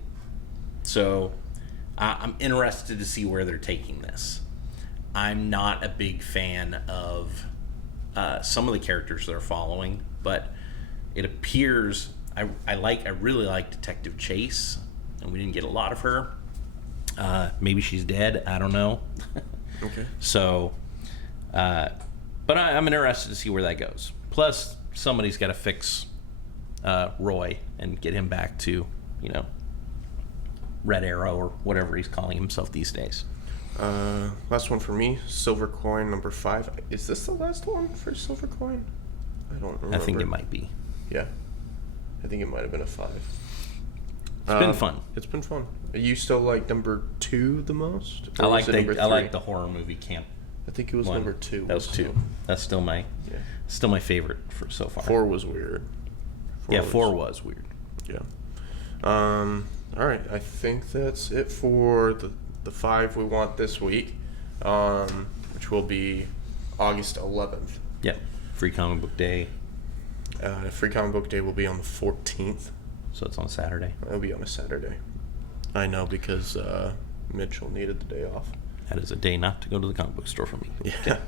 So I'm interested to see where they're taking this. I'm not a big fan of some of the characters they're following, but it appears I really like Detective Chase, and we didn't get a lot of her. Maybe she's dead. I don't know. Okay. So, but I'm interested to see where that goes. Plus, somebody's got to fix Roy and get him back to, Red Arrow or whatever he's calling himself these days. Last one for me, Silver Coin #5. Is this the last one for Silver Coin? I don't remember. I think it might be. Yeah. I think it might have been a 5. It's been fun. It's been fun. You still like #2 the most? I Or like was it #3? I like the horror movie camp. I think it was one. #2. That was 2. That's still my favorite for so far. 4 was weird. 4 was weird. Yeah. All right. I think that's it for the 5 we want this week, which will be August 11th. Yep. Free Comic Book Day. Free Comic Book Day will be on the 14th. So it's on Saturday. It'll be on a Saturday. I know because Mitchell needed the day off. That is a day not to go to the comic book store for me. Yeah.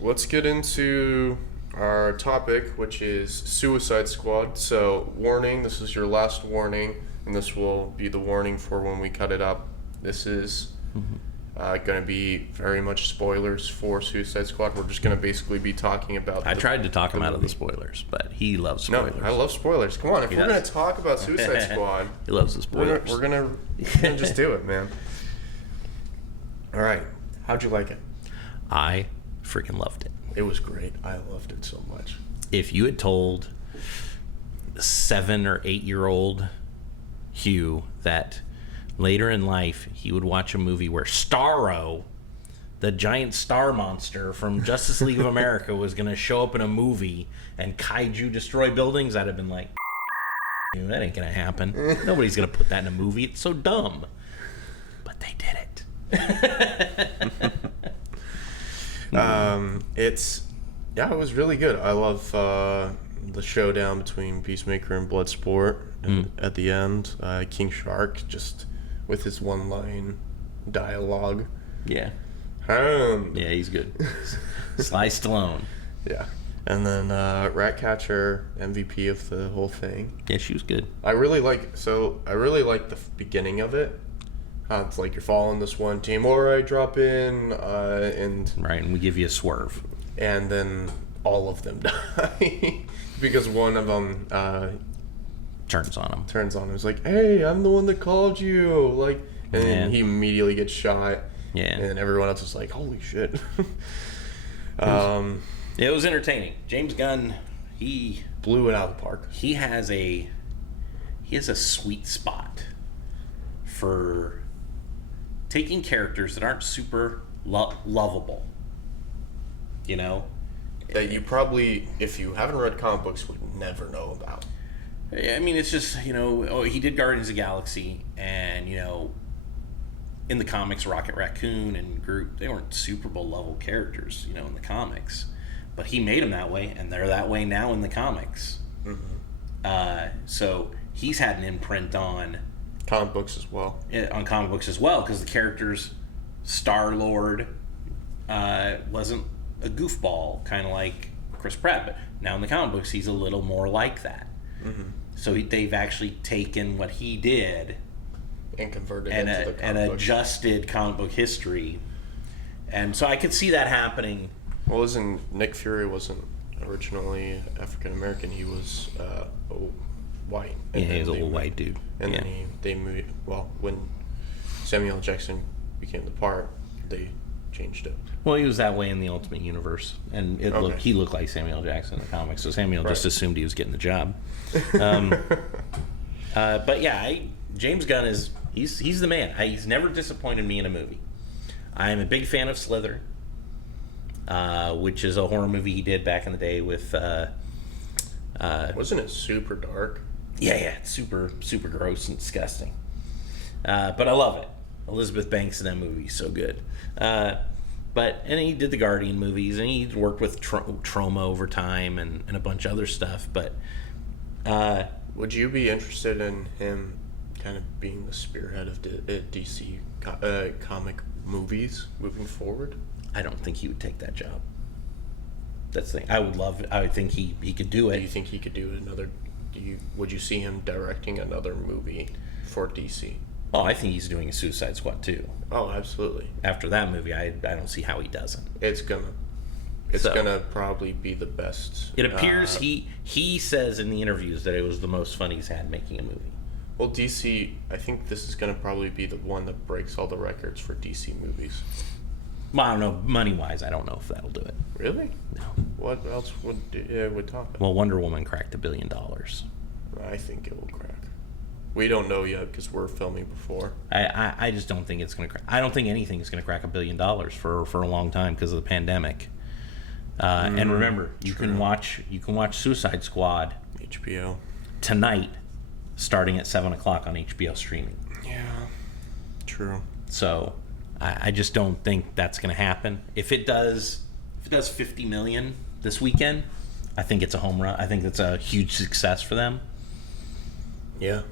Let's get into our topic, which is Suicide Squad. So, warning, this is your last warning, and this will be the warning for when we cut it up. This is going to be very much spoilers for Suicide Squad. We're just going to basically be talking about I tried to talk him out of the spoilers, but he loves spoilers. No, I love spoilers. Come on, if He we're does. going to talk about Suicide Squad, He loves the spoilers. we're gonna just do it, man. All right. How'd you like it? I freaking loved it. It was great. I loved it so much. if you had told 7 or 8-year-old Hugh that later in life he would watch a movie where Starro, the giant star monster from Justice League of America, was going to show up in a movie and kaiju destroy buildings, I'd have been like, that ain't going to happen. Nobody's going to put that in a movie. It's so dumb. But they did it. It was really good. I love the showdown between Peacemaker and Bloodsport at the end. King Shark, just with his one-line dialogue. Yeah. Yeah, he's good. Sly Stallone. Yeah. And then Ratcatcher, MVP of the whole thing. Yeah, she was good. I really like the beginning of it. How it's like you're following this one team, all right, drop in, and we give you a swerve. And then all of them die because one of them turns on him. It's like, hey, I'm the one that called you, like, and then he immediately gets shot. Yeah. And then everyone else is like, holy shit. It was entertaining. James Gunn, he blew it out of the park. He has a sweet spot for taking characters that aren't super lovable. You know? That you probably, if you haven't read comic books, would never know about. I mean, it's just, he did Guardians of the Galaxy, and, in the comics, Rocket Raccoon and Groot, they weren't Super Bowl level characters, in the comics. But he made them that way, and they're that way now in the comics. Mm-hmm. So he's had an imprint on comic books as well. Because the characters, Star-Lord, wasn't a goofball, kind of like Chris Pratt. But now in the comic books, he's a little more like that. Mm-hmm. So they've actually taken what he did and converted it into the comic and adjusted comic book history. And so I could see that happening. Well, Nick Fury wasn't originally African American. He was white. Yeah, he was a little white dude. And then they moved. Well, when Samuel L. Jackson became the part, they changed it. Well, he was that way in the Ultimate Universe, and he looked like Samuel L. Jackson in the comics. So Samuel just assumed he was getting the job. But yeah, James Gunn he's the man. He's never disappointed me in a movie. I am a big fan of Slither, which is a horror movie he did back in the day with. Wasn't it super dark? Yeah, it's super, super gross and disgusting. But I love it. Elizabeth Banks in that movie is so good. And he did the Guardian movies, and he worked with Troma over time and a bunch of other stuff. But would you be interested in him kind of being the spearhead of DC comic movies moving forward? I don't think he would take that job. That's the thing. I would think he could do it. Do you think he could do another? Would you see him directing another movie for DC? Oh, I think he's doing a Suicide Squad too. Oh, absolutely. After that movie, I don't see how he doesn't. It's gonna probably be the best. It appears he says in the interviews that it was the most fun he's had making a movie. Well, DC, I think this is gonna probably be the one that breaks all the records for DC movies. Well, I don't know, money-wise, I don't know if that'll do it. Really? No. What else would top it? Well, Wonder Woman cracked $1 billion. I think it will crack. We don't know yet because we're filming before. I just don't think it's going to crack. I don't think anything is going to crack $1 billion for a long time because of the pandemic. And remember, you can watch Suicide Squad HBO tonight, starting at 7:00 on HBO streaming. Yeah, true. So I just don't think that's going to happen. If it does $50 million this weekend, I think it's a home run. I think it's a huge success for them. Yeah.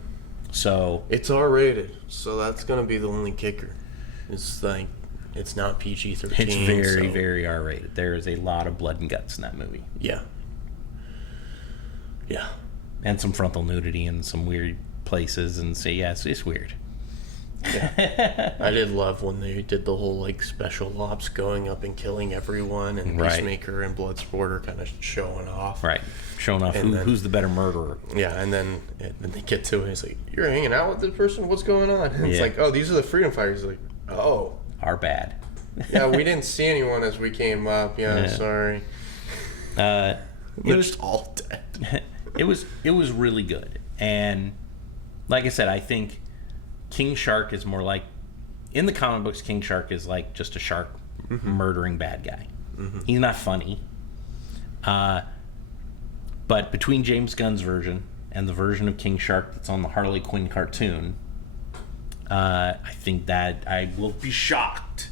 So it's R-rated, so that's gonna be the only kicker. It's like it's not PG-13. It's very, very R-rated. There is a lot of blood and guts in that movie. Yeah. And some frontal nudity in some weird places, and it's weird. Yeah. I did love when they did the whole like special ops going up and killing everyone, and Peacemaker and Bloodsport are kind of showing off. Right. Showing off who's the better murderer. Yeah, and then they get to it, and it's like, you're hanging out with this person? What's going on? And it's like, oh, these are the freedom fighters. Like, oh. Our bad. Yeah, we didn't see anyone as we came up. Yeah. Sorry. They're just all dead. It was really good. And like I said, I think King Shark is more like, in the comic books, King Shark is like just a shark murdering bad guy. He's not funny. But between James Gunn's version and the version of King Shark that's on the Harley Quinn cartoon, I think that I will be shocked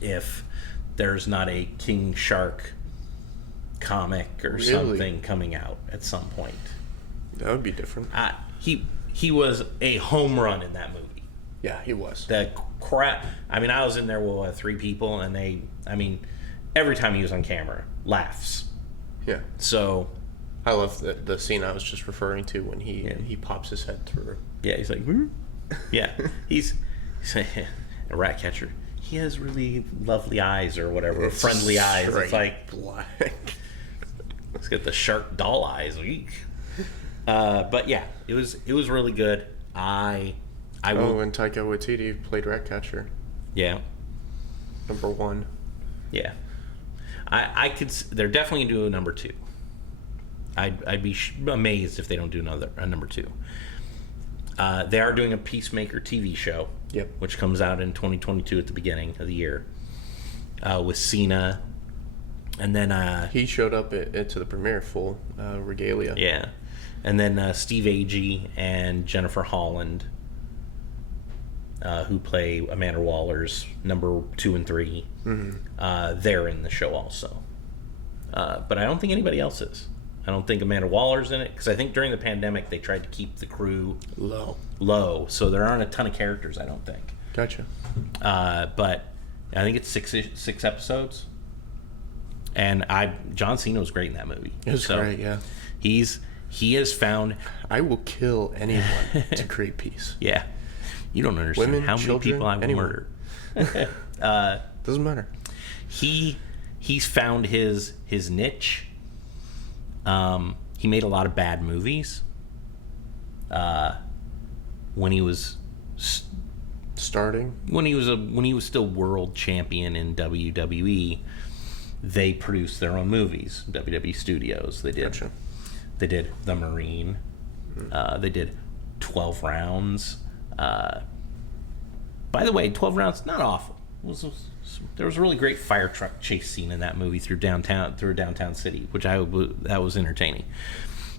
if there's not a King Shark comic or something coming out at some point. That would be different. He was a home run in that movie. Yeah, he was. The crap. I mean, I was in there with 3 people, and every time he was on camera, laughs. Yeah. So, I love the scene I was just referring to when he pops his head through. Yeah, he's like, yeah, he's a rat catcher. He has really lovely eyes or whatever, It's friendly eyes. It's like black. He's got the shark doll eyes. But yeah, it was really good. And Taika Waititi played Ratcatcher. Yeah. Number 1. Yeah. I could. They're definitely gonna do a number 2. I'd be amazed if they don't do a number 2. They are doing a Peacemaker TV show. Yep. Which comes out in 2022 at the beginning of the year, with Cena, and then he showed up to the premiere full regalia. Yeah, and then Steve Agee and Jennifer Holland, who play Amanda Waller's number 2 and 3. They're in the show also, but I don't think anybody else is. I don't think Amanda Waller's in it, because I think during the pandemic they tried to keep the crew low, so there aren't a ton of characters, I don't think. Gotcha. But I think it's 6 episodes, and John Cena was great in that movie. It was great, yeah. He has found. I will kill anyone to create peace. Yeah, you don't understand Women, how many children, people I will anyone. murder. Doesn't matter. He's found his niche. He made a lot of bad movies. When he was starting, when he was still world champion in WWE, they produced their own movies. WWE Studios. They did. Gotcha. They did The Marine. They did 12 Rounds. By the way, 12 Rounds, not awful. There was a really great fire truck chase scene in that movie through downtown city, which that was entertaining,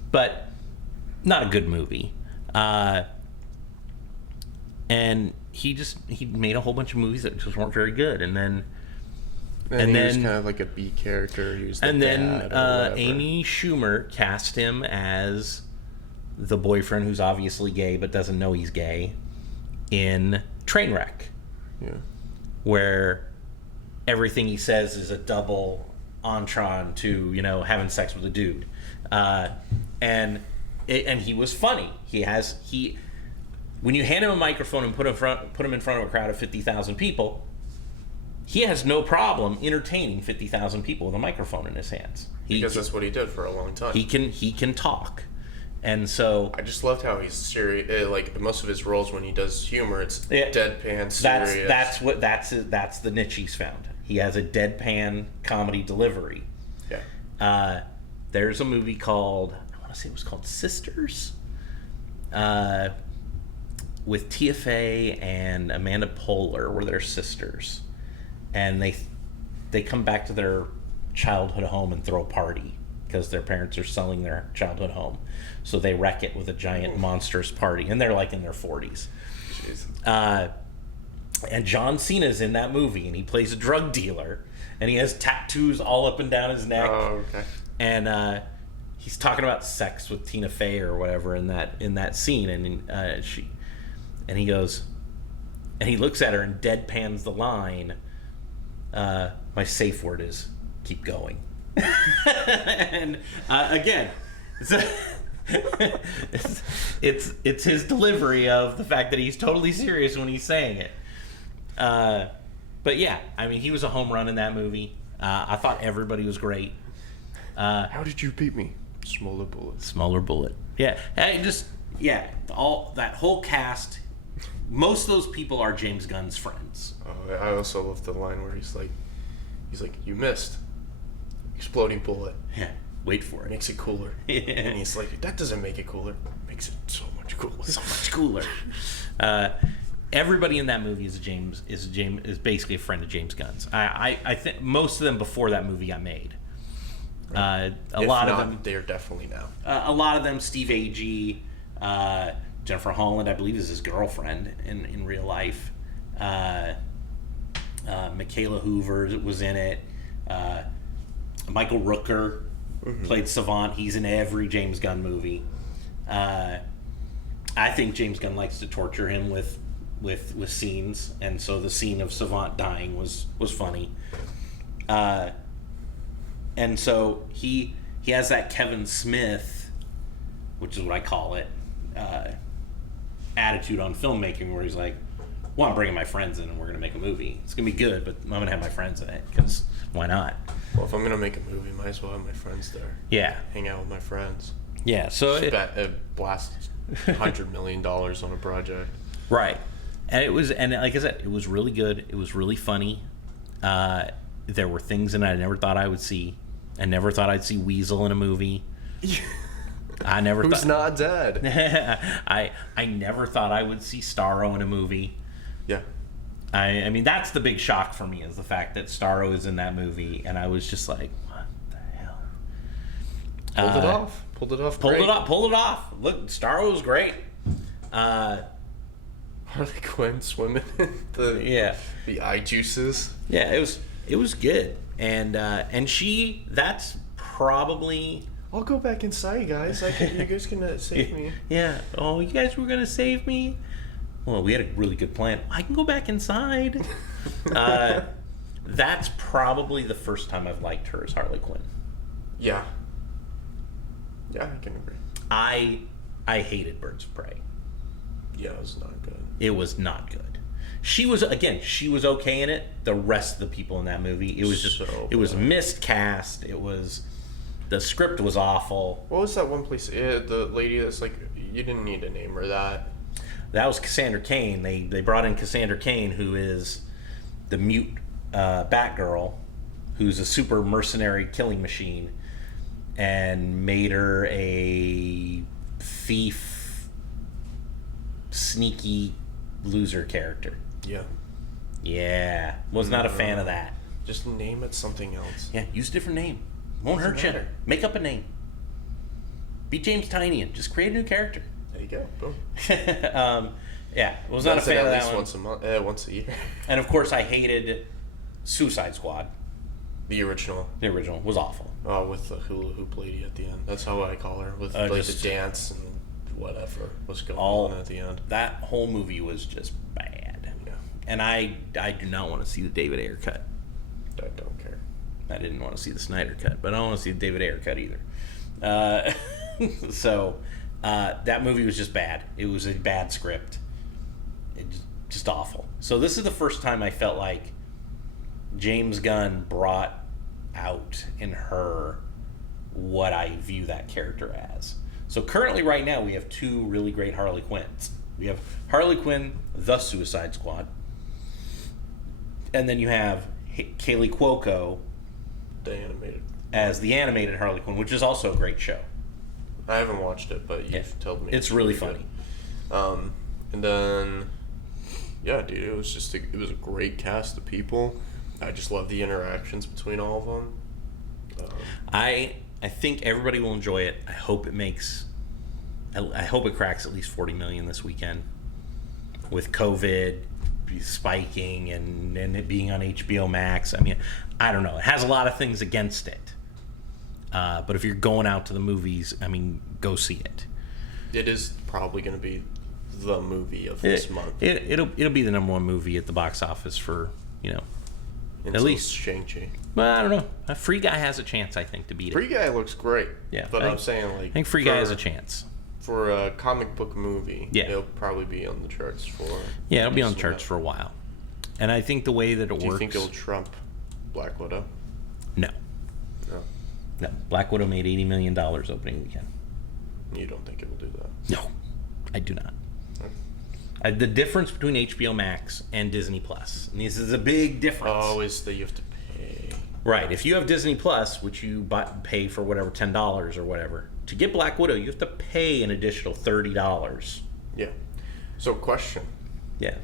but not a good movie. And he made a whole bunch of movies that just weren't very good, and then he was kind of like a B character. He was the dad or whatever. Amy Schumer cast him as the boyfriend who's obviously gay but doesn't know he's gay in Trainwreck. Yeah. Where everything he says is a double entendre to, having sex with a dude. And he was funny. When you hand him a microphone and put him in front of a crowd of 50,000 people, he has no problem entertaining 50,000 people with a microphone in his hands. Because that's what he did for a long time. He can talk. And so I just loved how he's serious. Like most of his roles, when he does humor, it's deadpan serious. That's the niche he's found. He has a deadpan comedy delivery. Yeah. There's a movie called, I want to say it was called Sisters, with Tia Fey and Amanda Poehler, where they're sisters, and they come back to their childhood home and throw a party because their parents are selling their childhood home. So they wreck it with a giant monstrous party. And they're like in their 40s. And John Cena's in that movie, and he plays a drug dealer. And he has tattoos all up and down his neck. Oh, okay. And he's talking about sex with Tina Fey or whatever in that scene. And he goes, and he looks at her and deadpans the line, my safe word is, keep going. And again, it's his delivery of the fact that he's totally serious when he's saying it. But yeah, I mean, he was a home run in that movie. I thought everybody was great. How did you beat me? Smaller bullet. Yeah, all that whole cast. Most of those people are James Gunn's friends. I also love the line where he's like, you missed. Exploding bullet. Yeah. Wait for it. Makes it cooler. And he's like, that doesn't make it cooler. Makes it so much cooler. So much cooler. Everybody in that movie is basically a friend of James Gunn's. I think most of them before that movie got made. A lot of them, they're definitely now. a lot of them, Steve Agee, Jennifer Holland, I believe, is his girlfriend in real life. Michaela Hoover was in it. Michael Rooker played Savant. He's in every James Gunn movie. I think James Gunn likes to torture him with scenes, and so the scene of Savant dying was funny. And so he has that Kevin Smith, which is what I call it, attitude on filmmaking, where he's like, well, I'm bringing my friends in and we're going to make a movie. It's going to be good, but I'm going to have my friends in it, because why not? Well, if I'm going to make a movie, might as well have my friends there. Yeah. Hang out with my friends. Yeah, so Blast $100 million on a project. Right. And like I said, it was really good. It was really funny. There were things in it I never thought I would see. I never thought I'd see Weasel in a movie. I never Who's not dead? I never thought I would see Starro in a movie. Yeah. I mean, that's the big shock for me, is the fact that Starro is in that movie, and I was just like, what the hell? Pulled it off. Pulled it off. Pulled it off. Look, Starro was great. Harley Quinn swimming in the eye juices. Yeah, it was good. And that's probably... I'll go back inside, guys. You guys can save me. Yeah. Oh, you guys were going to save me? Well, we had a really good plan. I can go back inside. That's probably the first time I've liked her as Harley Quinn. Yeah. Yeah, I can agree. I hated Birds of Prey. Yeah, it was not good. It was not good. She was okay in it. The rest of the people in that movie, it was just So it was bad. miscast. The script was awful. What was that one place? The lady that's like, you didn't need to name her that. That was Cassandra Cain. They brought in Cassandra Cain, who is the mute Batgirl, who's a super mercenary killing machine, and made her a thief, sneaky loser character. Yeah. Yeah, was not a fan of that. Just name it something else. Yeah, use a different name. Won't hurt Doesn't you. matter. Make up a name. Be James Tynion. Just create a new character. There you go. Boom. Yeah, was not a fan of at that least one. once a month, once a year. And of course, I hated Suicide Squad. The original. The original was awful. With the hula hoop lady at the end. That's how I call her. With like just- the dance and whatever was going on at the end. That whole movie was just bad. Yeah. And I do not want to see the David Ayer cut. I don't care. I didn't want to see the Snyder cut, but I don't want to see the David Ayer cut either. So that movie was just bad. It was a bad script. It just awful. So this is the first time I felt like James Gunn brought out in her what I view that character as. So currently right now we have two really great Harley Quinns. We have Harley Quinn, the Suicide Squad. And then you have Kaylee Cuoco The animated. as the animated Harley Quinn, which is also a great show. I haven't watched it, but you've Yeah. told me It's really good. funny. And then, yeah, dude, it was just it was a great cast of people. I just love the interactions between all of them. I think everybody will enjoy it. I hope it cracks at least 40 million this weekend. With COVID spiking and it being on HBO Max. I mean, I don't know. It has a lot of things against it. But if you're going out to the movies, I mean, go see it. It is probably going to be the movie of this month. It'll be the number one movie at the box office for, Until least. Shang-Chi. Well, I don't know. A Free Guy has a chance, I think, to beat it. Free Guy looks great. Yeah, But I I'm saying, like... I think Free Guy has a chance. For a comic book movie, Yeah. it'll probably be on the charts for... Yeah, it'll be on the charts for a while. And I think the way that it works... Do you think it'll trump Black Widow? No. No. No. Black Widow made $80 million opening weekend. You don't think it'll do that? No, I do not. Okay. The difference between HBO Max and Disney Plus, and this is a big difference. Oh, is that you have to pay. Right. If you have Disney Plus, which you pay for whatever, $10 or whatever, to get Black Widow, you have to pay an additional $30. Yeah. So, question. Yeah.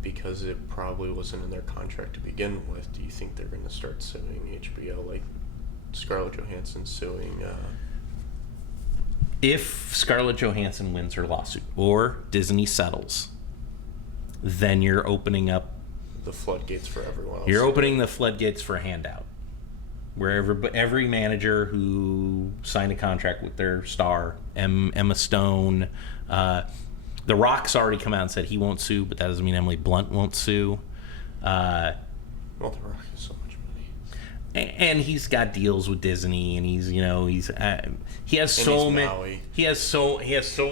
Because it probably wasn't in their contract to begin with, do you think they're going to start suing HBO like Scarlett Johansson suing? If Scarlett Johansson wins her lawsuit or Disney settles, then you're opening up The floodgates for everyone else. You're opening the floodgates for a handout. Where every manager who signed a contract with their star, Emma Stone, The Rock's already come out and said he won't sue, but that doesn't mean Emily Blunt won't sue. Well, The Rock has so much money, and he's got deals with Disney, and he has so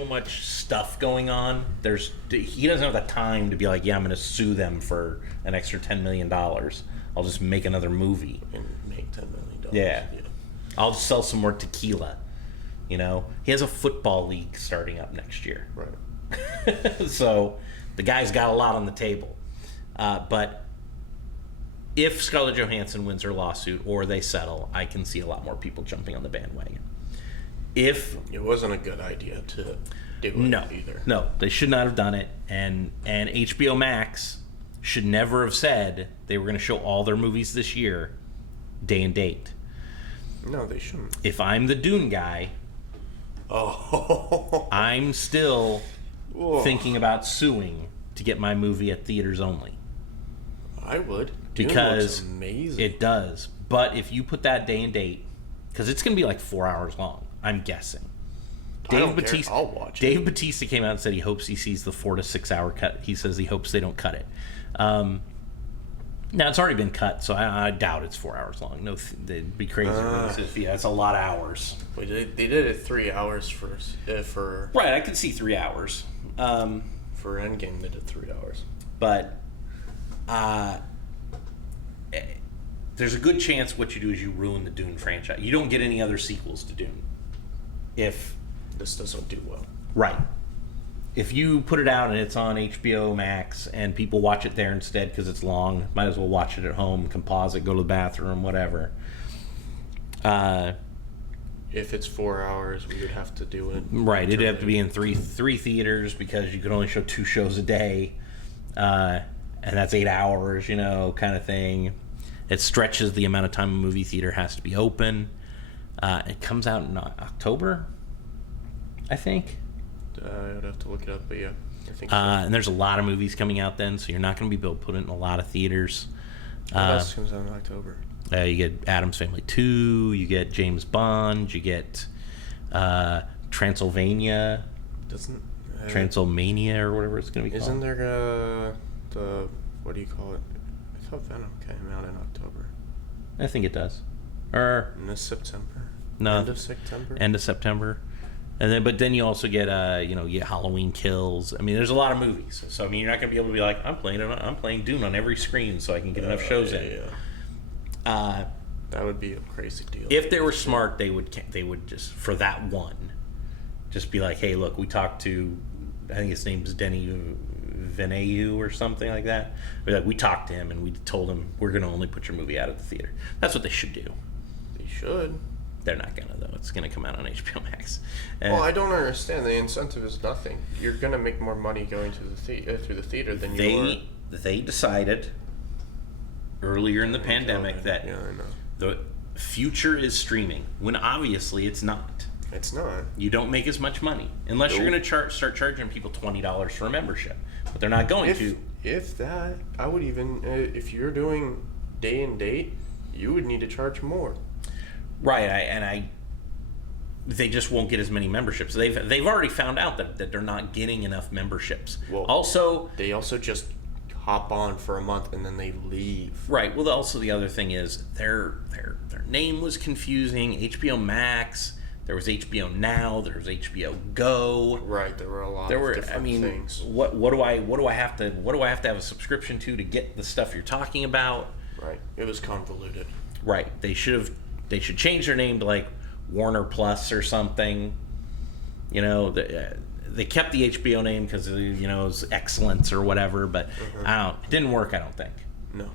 much stuff going on. He doesn't have the time to be like, yeah, I'm going to sue them for an extra $10 million. I'll just make another movie and make $10 million. Yeah. I'll just sell some more tequila. He has a football league starting up next year. Right. So the guy's got a lot on the table. But if Scarlett Johansson wins her lawsuit or they settle, I can see a lot more people jumping on the bandwagon. If it wasn't a good idea to do it either. No, they should not have done it. And HBO Max should never have said they were going to show all their movies this year, day and date. No, they shouldn't. If I'm the Dune guy, I'm still thinking about suing to get my movie at theaters only. I would. Because Dune looks amazing. It does. But if you put that day and date, because it's going to be like 4 hours long, I'm guessing. I'll watch it. Dave Bautista came out and said he hopes he sees the 4 to 6 hour cut. He says he hopes they don't cut it. Now, it's already been cut, so I doubt it's 4 hours long. No, they'd be crazy. It's a lot of hours. Wait, they did it 3 hours for Right, I could see 3 hours. For Endgame, they did 3 hours. But there's a good chance what you do is you ruin the Dune franchise. You don't get any other sequels to Dune. If this doesn't do well. Right. If you put it out and it's on HBO Max and people watch it there instead because it's long, might as well watch it at home, can pause it, go to the bathroom, whatever. If it's 4 hours, we would have to do it. Right, it'd have to be in three theaters because you could only show 2 shows a day, and that's 8 hours, kind of thing. It stretches the amount of time a movie theater has to be open. It comes out in October, I think. I would have to look it up, but yeah, I think so. And there's a lot of movies coming out then, so you're not going to be able to put it in a lot of theaters. What else comes out in October? You get Addams Family 2, you get James Bond, you get Transylvania. Transylmania or whatever it's going to be called. Isn't there what do you call it? I thought Venom came out in October. I think it does. In September? No. End of September? End of September. But then you also get you get Halloween Kills. I mean, there's a lot of movies. So I mean, you're not going to be able to be like, I'm playing Dune on every screen so I can get enough shows in. Yeah. That would be a crazy deal. If they were smart, they would just for that one, just be like, hey, look, we talked to, I think his name's Denny Villeneuve or something like that. We talked to him and we told him we're going to only put your movie out at the theater. That's what they should do. They should. They're not going to, though. It's going to come out on HBO Max. Well, I don't understand. The incentive is nothing. You're going to make more money going to through the theater than you are. They decided earlier in the pandemic that the future is streaming, when obviously it's not. It's not. You don't make as much money unless you're going to start charging people $20 for a membership, but they're not going to. If that, I would even, if you're doing day and date, you would need to charge more. Right, they just won't get as many memberships. They've already found out that they're not getting enough memberships. Well, they also just hop on for a month and then they leave. Right. Well, also the other thing is their name was confusing. HBO Max. There was HBO Now. There was HBO Go. Right. There were a lot of different things. What do I have to have a subscription to get the stuff you're talking about? Right. It was convoluted. Right. They should change their name to like Warner Plus or something. They kept the HBO name because it was excellence or whatever, but it didn't work. I don't think. No.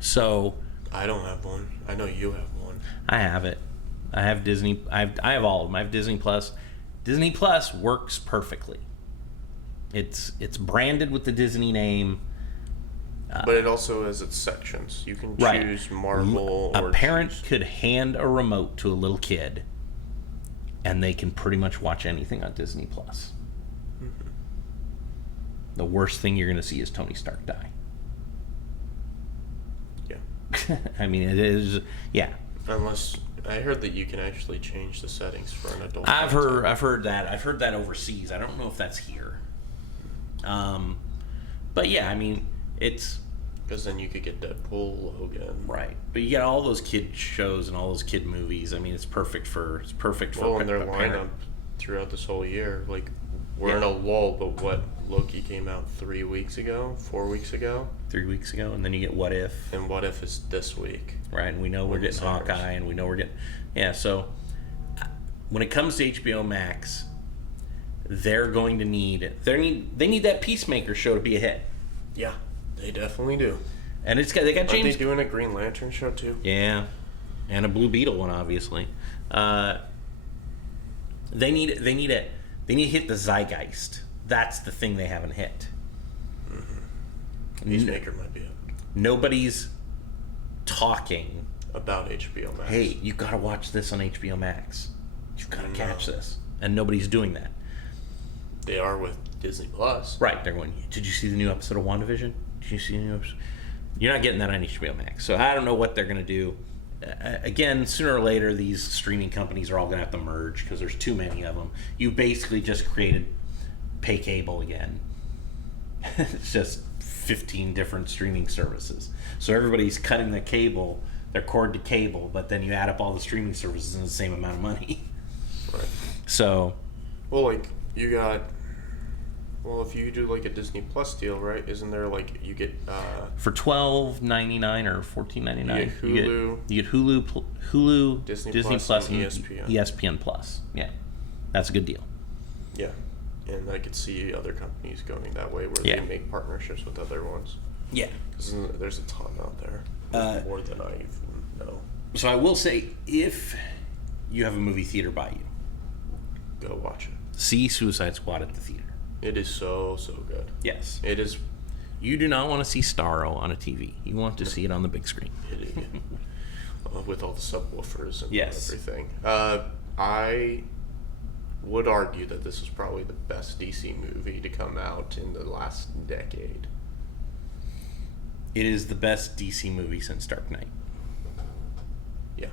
So I don't have one. I know you have one. I have it. I have Disney. I have all of them. I have Disney Plus. Disney Plus works perfectly. It's branded with the Disney name. But it also has its sections. You can choose Marvel A or parent choose... could hand a remote to a little kid, and they can pretty much watch anything on Disney Plus. Mm-hmm. The worst thing you're going to see is Tony Stark die. Yeah. I mean, it is. Yeah. Unless I heard that you can actually change the settings for an adult. I've heard that overseas. I don't know if that's here. But yeah, I mean, it's because then you could get Deadpool, Logan. right. But you get all those kid shows and all those kid movies. I mean, it's perfect for Well, in their lineup throughout this whole year, like we're in a lull. But what Loki came out 4 weeks ago, 3 weeks ago, and then you get What If, and What If is this week, right? And we know we're getting Sirens. Hawkeye, and we know we're getting So when it comes to HBO Max, they're going to need they need that Peacemaker show to be a hit. Yeah, they definitely do. And they got James. Aren't they doing a Green Lantern show too? Yeah, and a Blue Beetle one, obviously. They need to hit the zeitgeist. That's the thing they haven't hit. Mm-hmm. Peacemaker might be it. Nobody's talking About HBO Max. hey, you got to watch this on HBO Max. You got to catch this, and nobody's doing that. They are with Disney Plus. Right? They're going. Did you see the new episode of WandaVision? Did you see the new episode? You're not getting that on HBO Max. So I don't know what they're going to do. Again, sooner or later, these streaming companies are all going to have to merge because there's too many of them. You basically just created pay cable again. It's just 15 different streaming services. So everybody's cutting the cable, their cord to cable, but then you add up all the streaming services and it's the same amount of money. Right. So, Well, like you got. Well, if you do like a Disney Plus deal, right? Isn't there like you get for $12.99 or $14.99, You you get Hulu, Disney Plus, and ESPN. ESPN Plus. Yeah, that's a good deal. Yeah, and I could see other companies going that way where Yeah. they make partnerships with other ones. Yeah. 'Cause there's a ton out there, more than I even know. So I will say, if you have a movie theater by you, Go watch it. see Suicide Squad at the theater. It is so good. Yes. It is. You do not want to see Starro on a TV. You want to see it on the big screen. It is with all the subwoofers and Yes. everything. I would argue that this is probably the best DC movie to come out in the last decade. It is the best DC movie since Dark Knight. Yeah.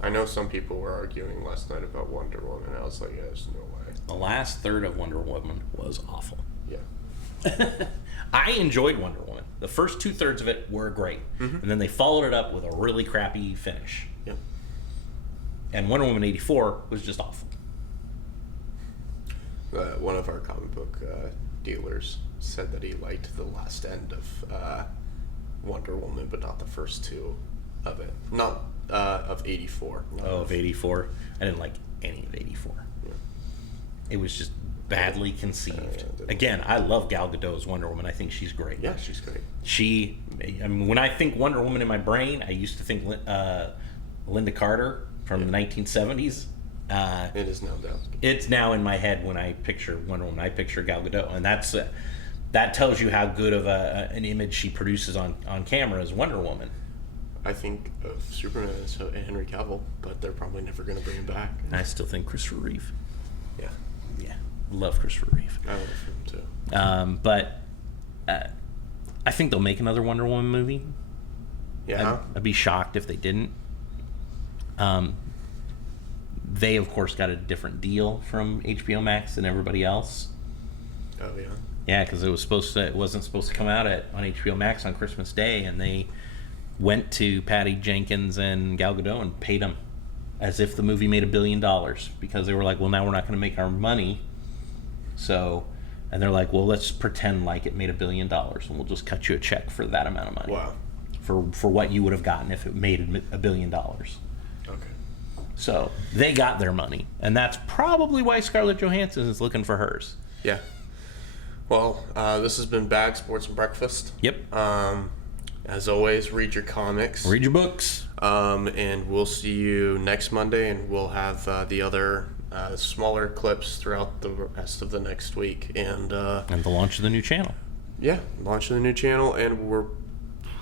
I know some people were arguing last night about Wonder Woman. I was like, there's no way. The last third of Wonder Woman was awful. Yeah. I enjoyed Wonder Woman. The first 2/3 of it were great. Mm-hmm. And then they followed it up with a really crappy finish. Yep. And Wonder Woman 84 was just awful. One of our comic book dealers said that he liked the last end of Wonder Woman, but not the first two of it. Not of 84. Of 84. I didn't like any of 84. Yeah. It was just badly conceived. Again, I love Gal Gadot's Wonder Woman. I think she's great. Yeah, she's great. I mean, when I think Wonder Woman in my brain, I used to think Linda Carter from the 1970s. It is now down. It's now in my head when I picture Wonder Woman. I picture Gal Gadot, and that tells you how good of an image she produces on camera as Wonder Woman. I think of Superman as Henry Cavill, but they're probably never going to bring him back. I still think Christopher Reeve. Yeah, Yeah, love Christopher Reeve. I love him too. But I think they'll make another Wonder Woman movie. Yeah. I'd be shocked if they didn't. They, of course, got a different deal from HBO Max than everybody else. Oh yeah. Yeah, because it wasn't supposed to come out on HBO Max on Christmas Day, and they went to Patty Jenkins and Gal Gadot and paid them as if the movie made $1 billion, because they were like, well, now we're not going to make our money. So, and they're like, well, let's pretend like it made $1 billion, and we'll just cut you a check for that amount of money. Wow. For what you would have gotten if it made $1 billion. Okay. So they got their money, and that's probably why Scarlett Johansson is looking for hers. Yeah. Well, this has been Bag Sports and Breakfast. Yep. As always, read your comics. Read your books. And we'll see you next Monday, and we'll have the other smaller clips throughout the rest of the next week. And the launch of the new channel. yeah, launching the new channel, and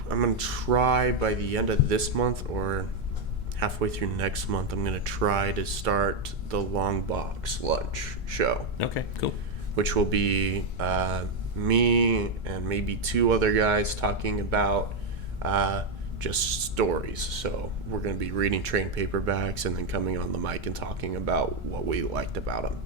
I'm gonna try by the end of this month or halfway through next month. I'm gonna try to start the long box lunch show, Okay, cool. which will be me and maybe two other guys talking about just stories. So we're going to be reading trade paperbacks and then coming on the mic and talking about what we liked about them.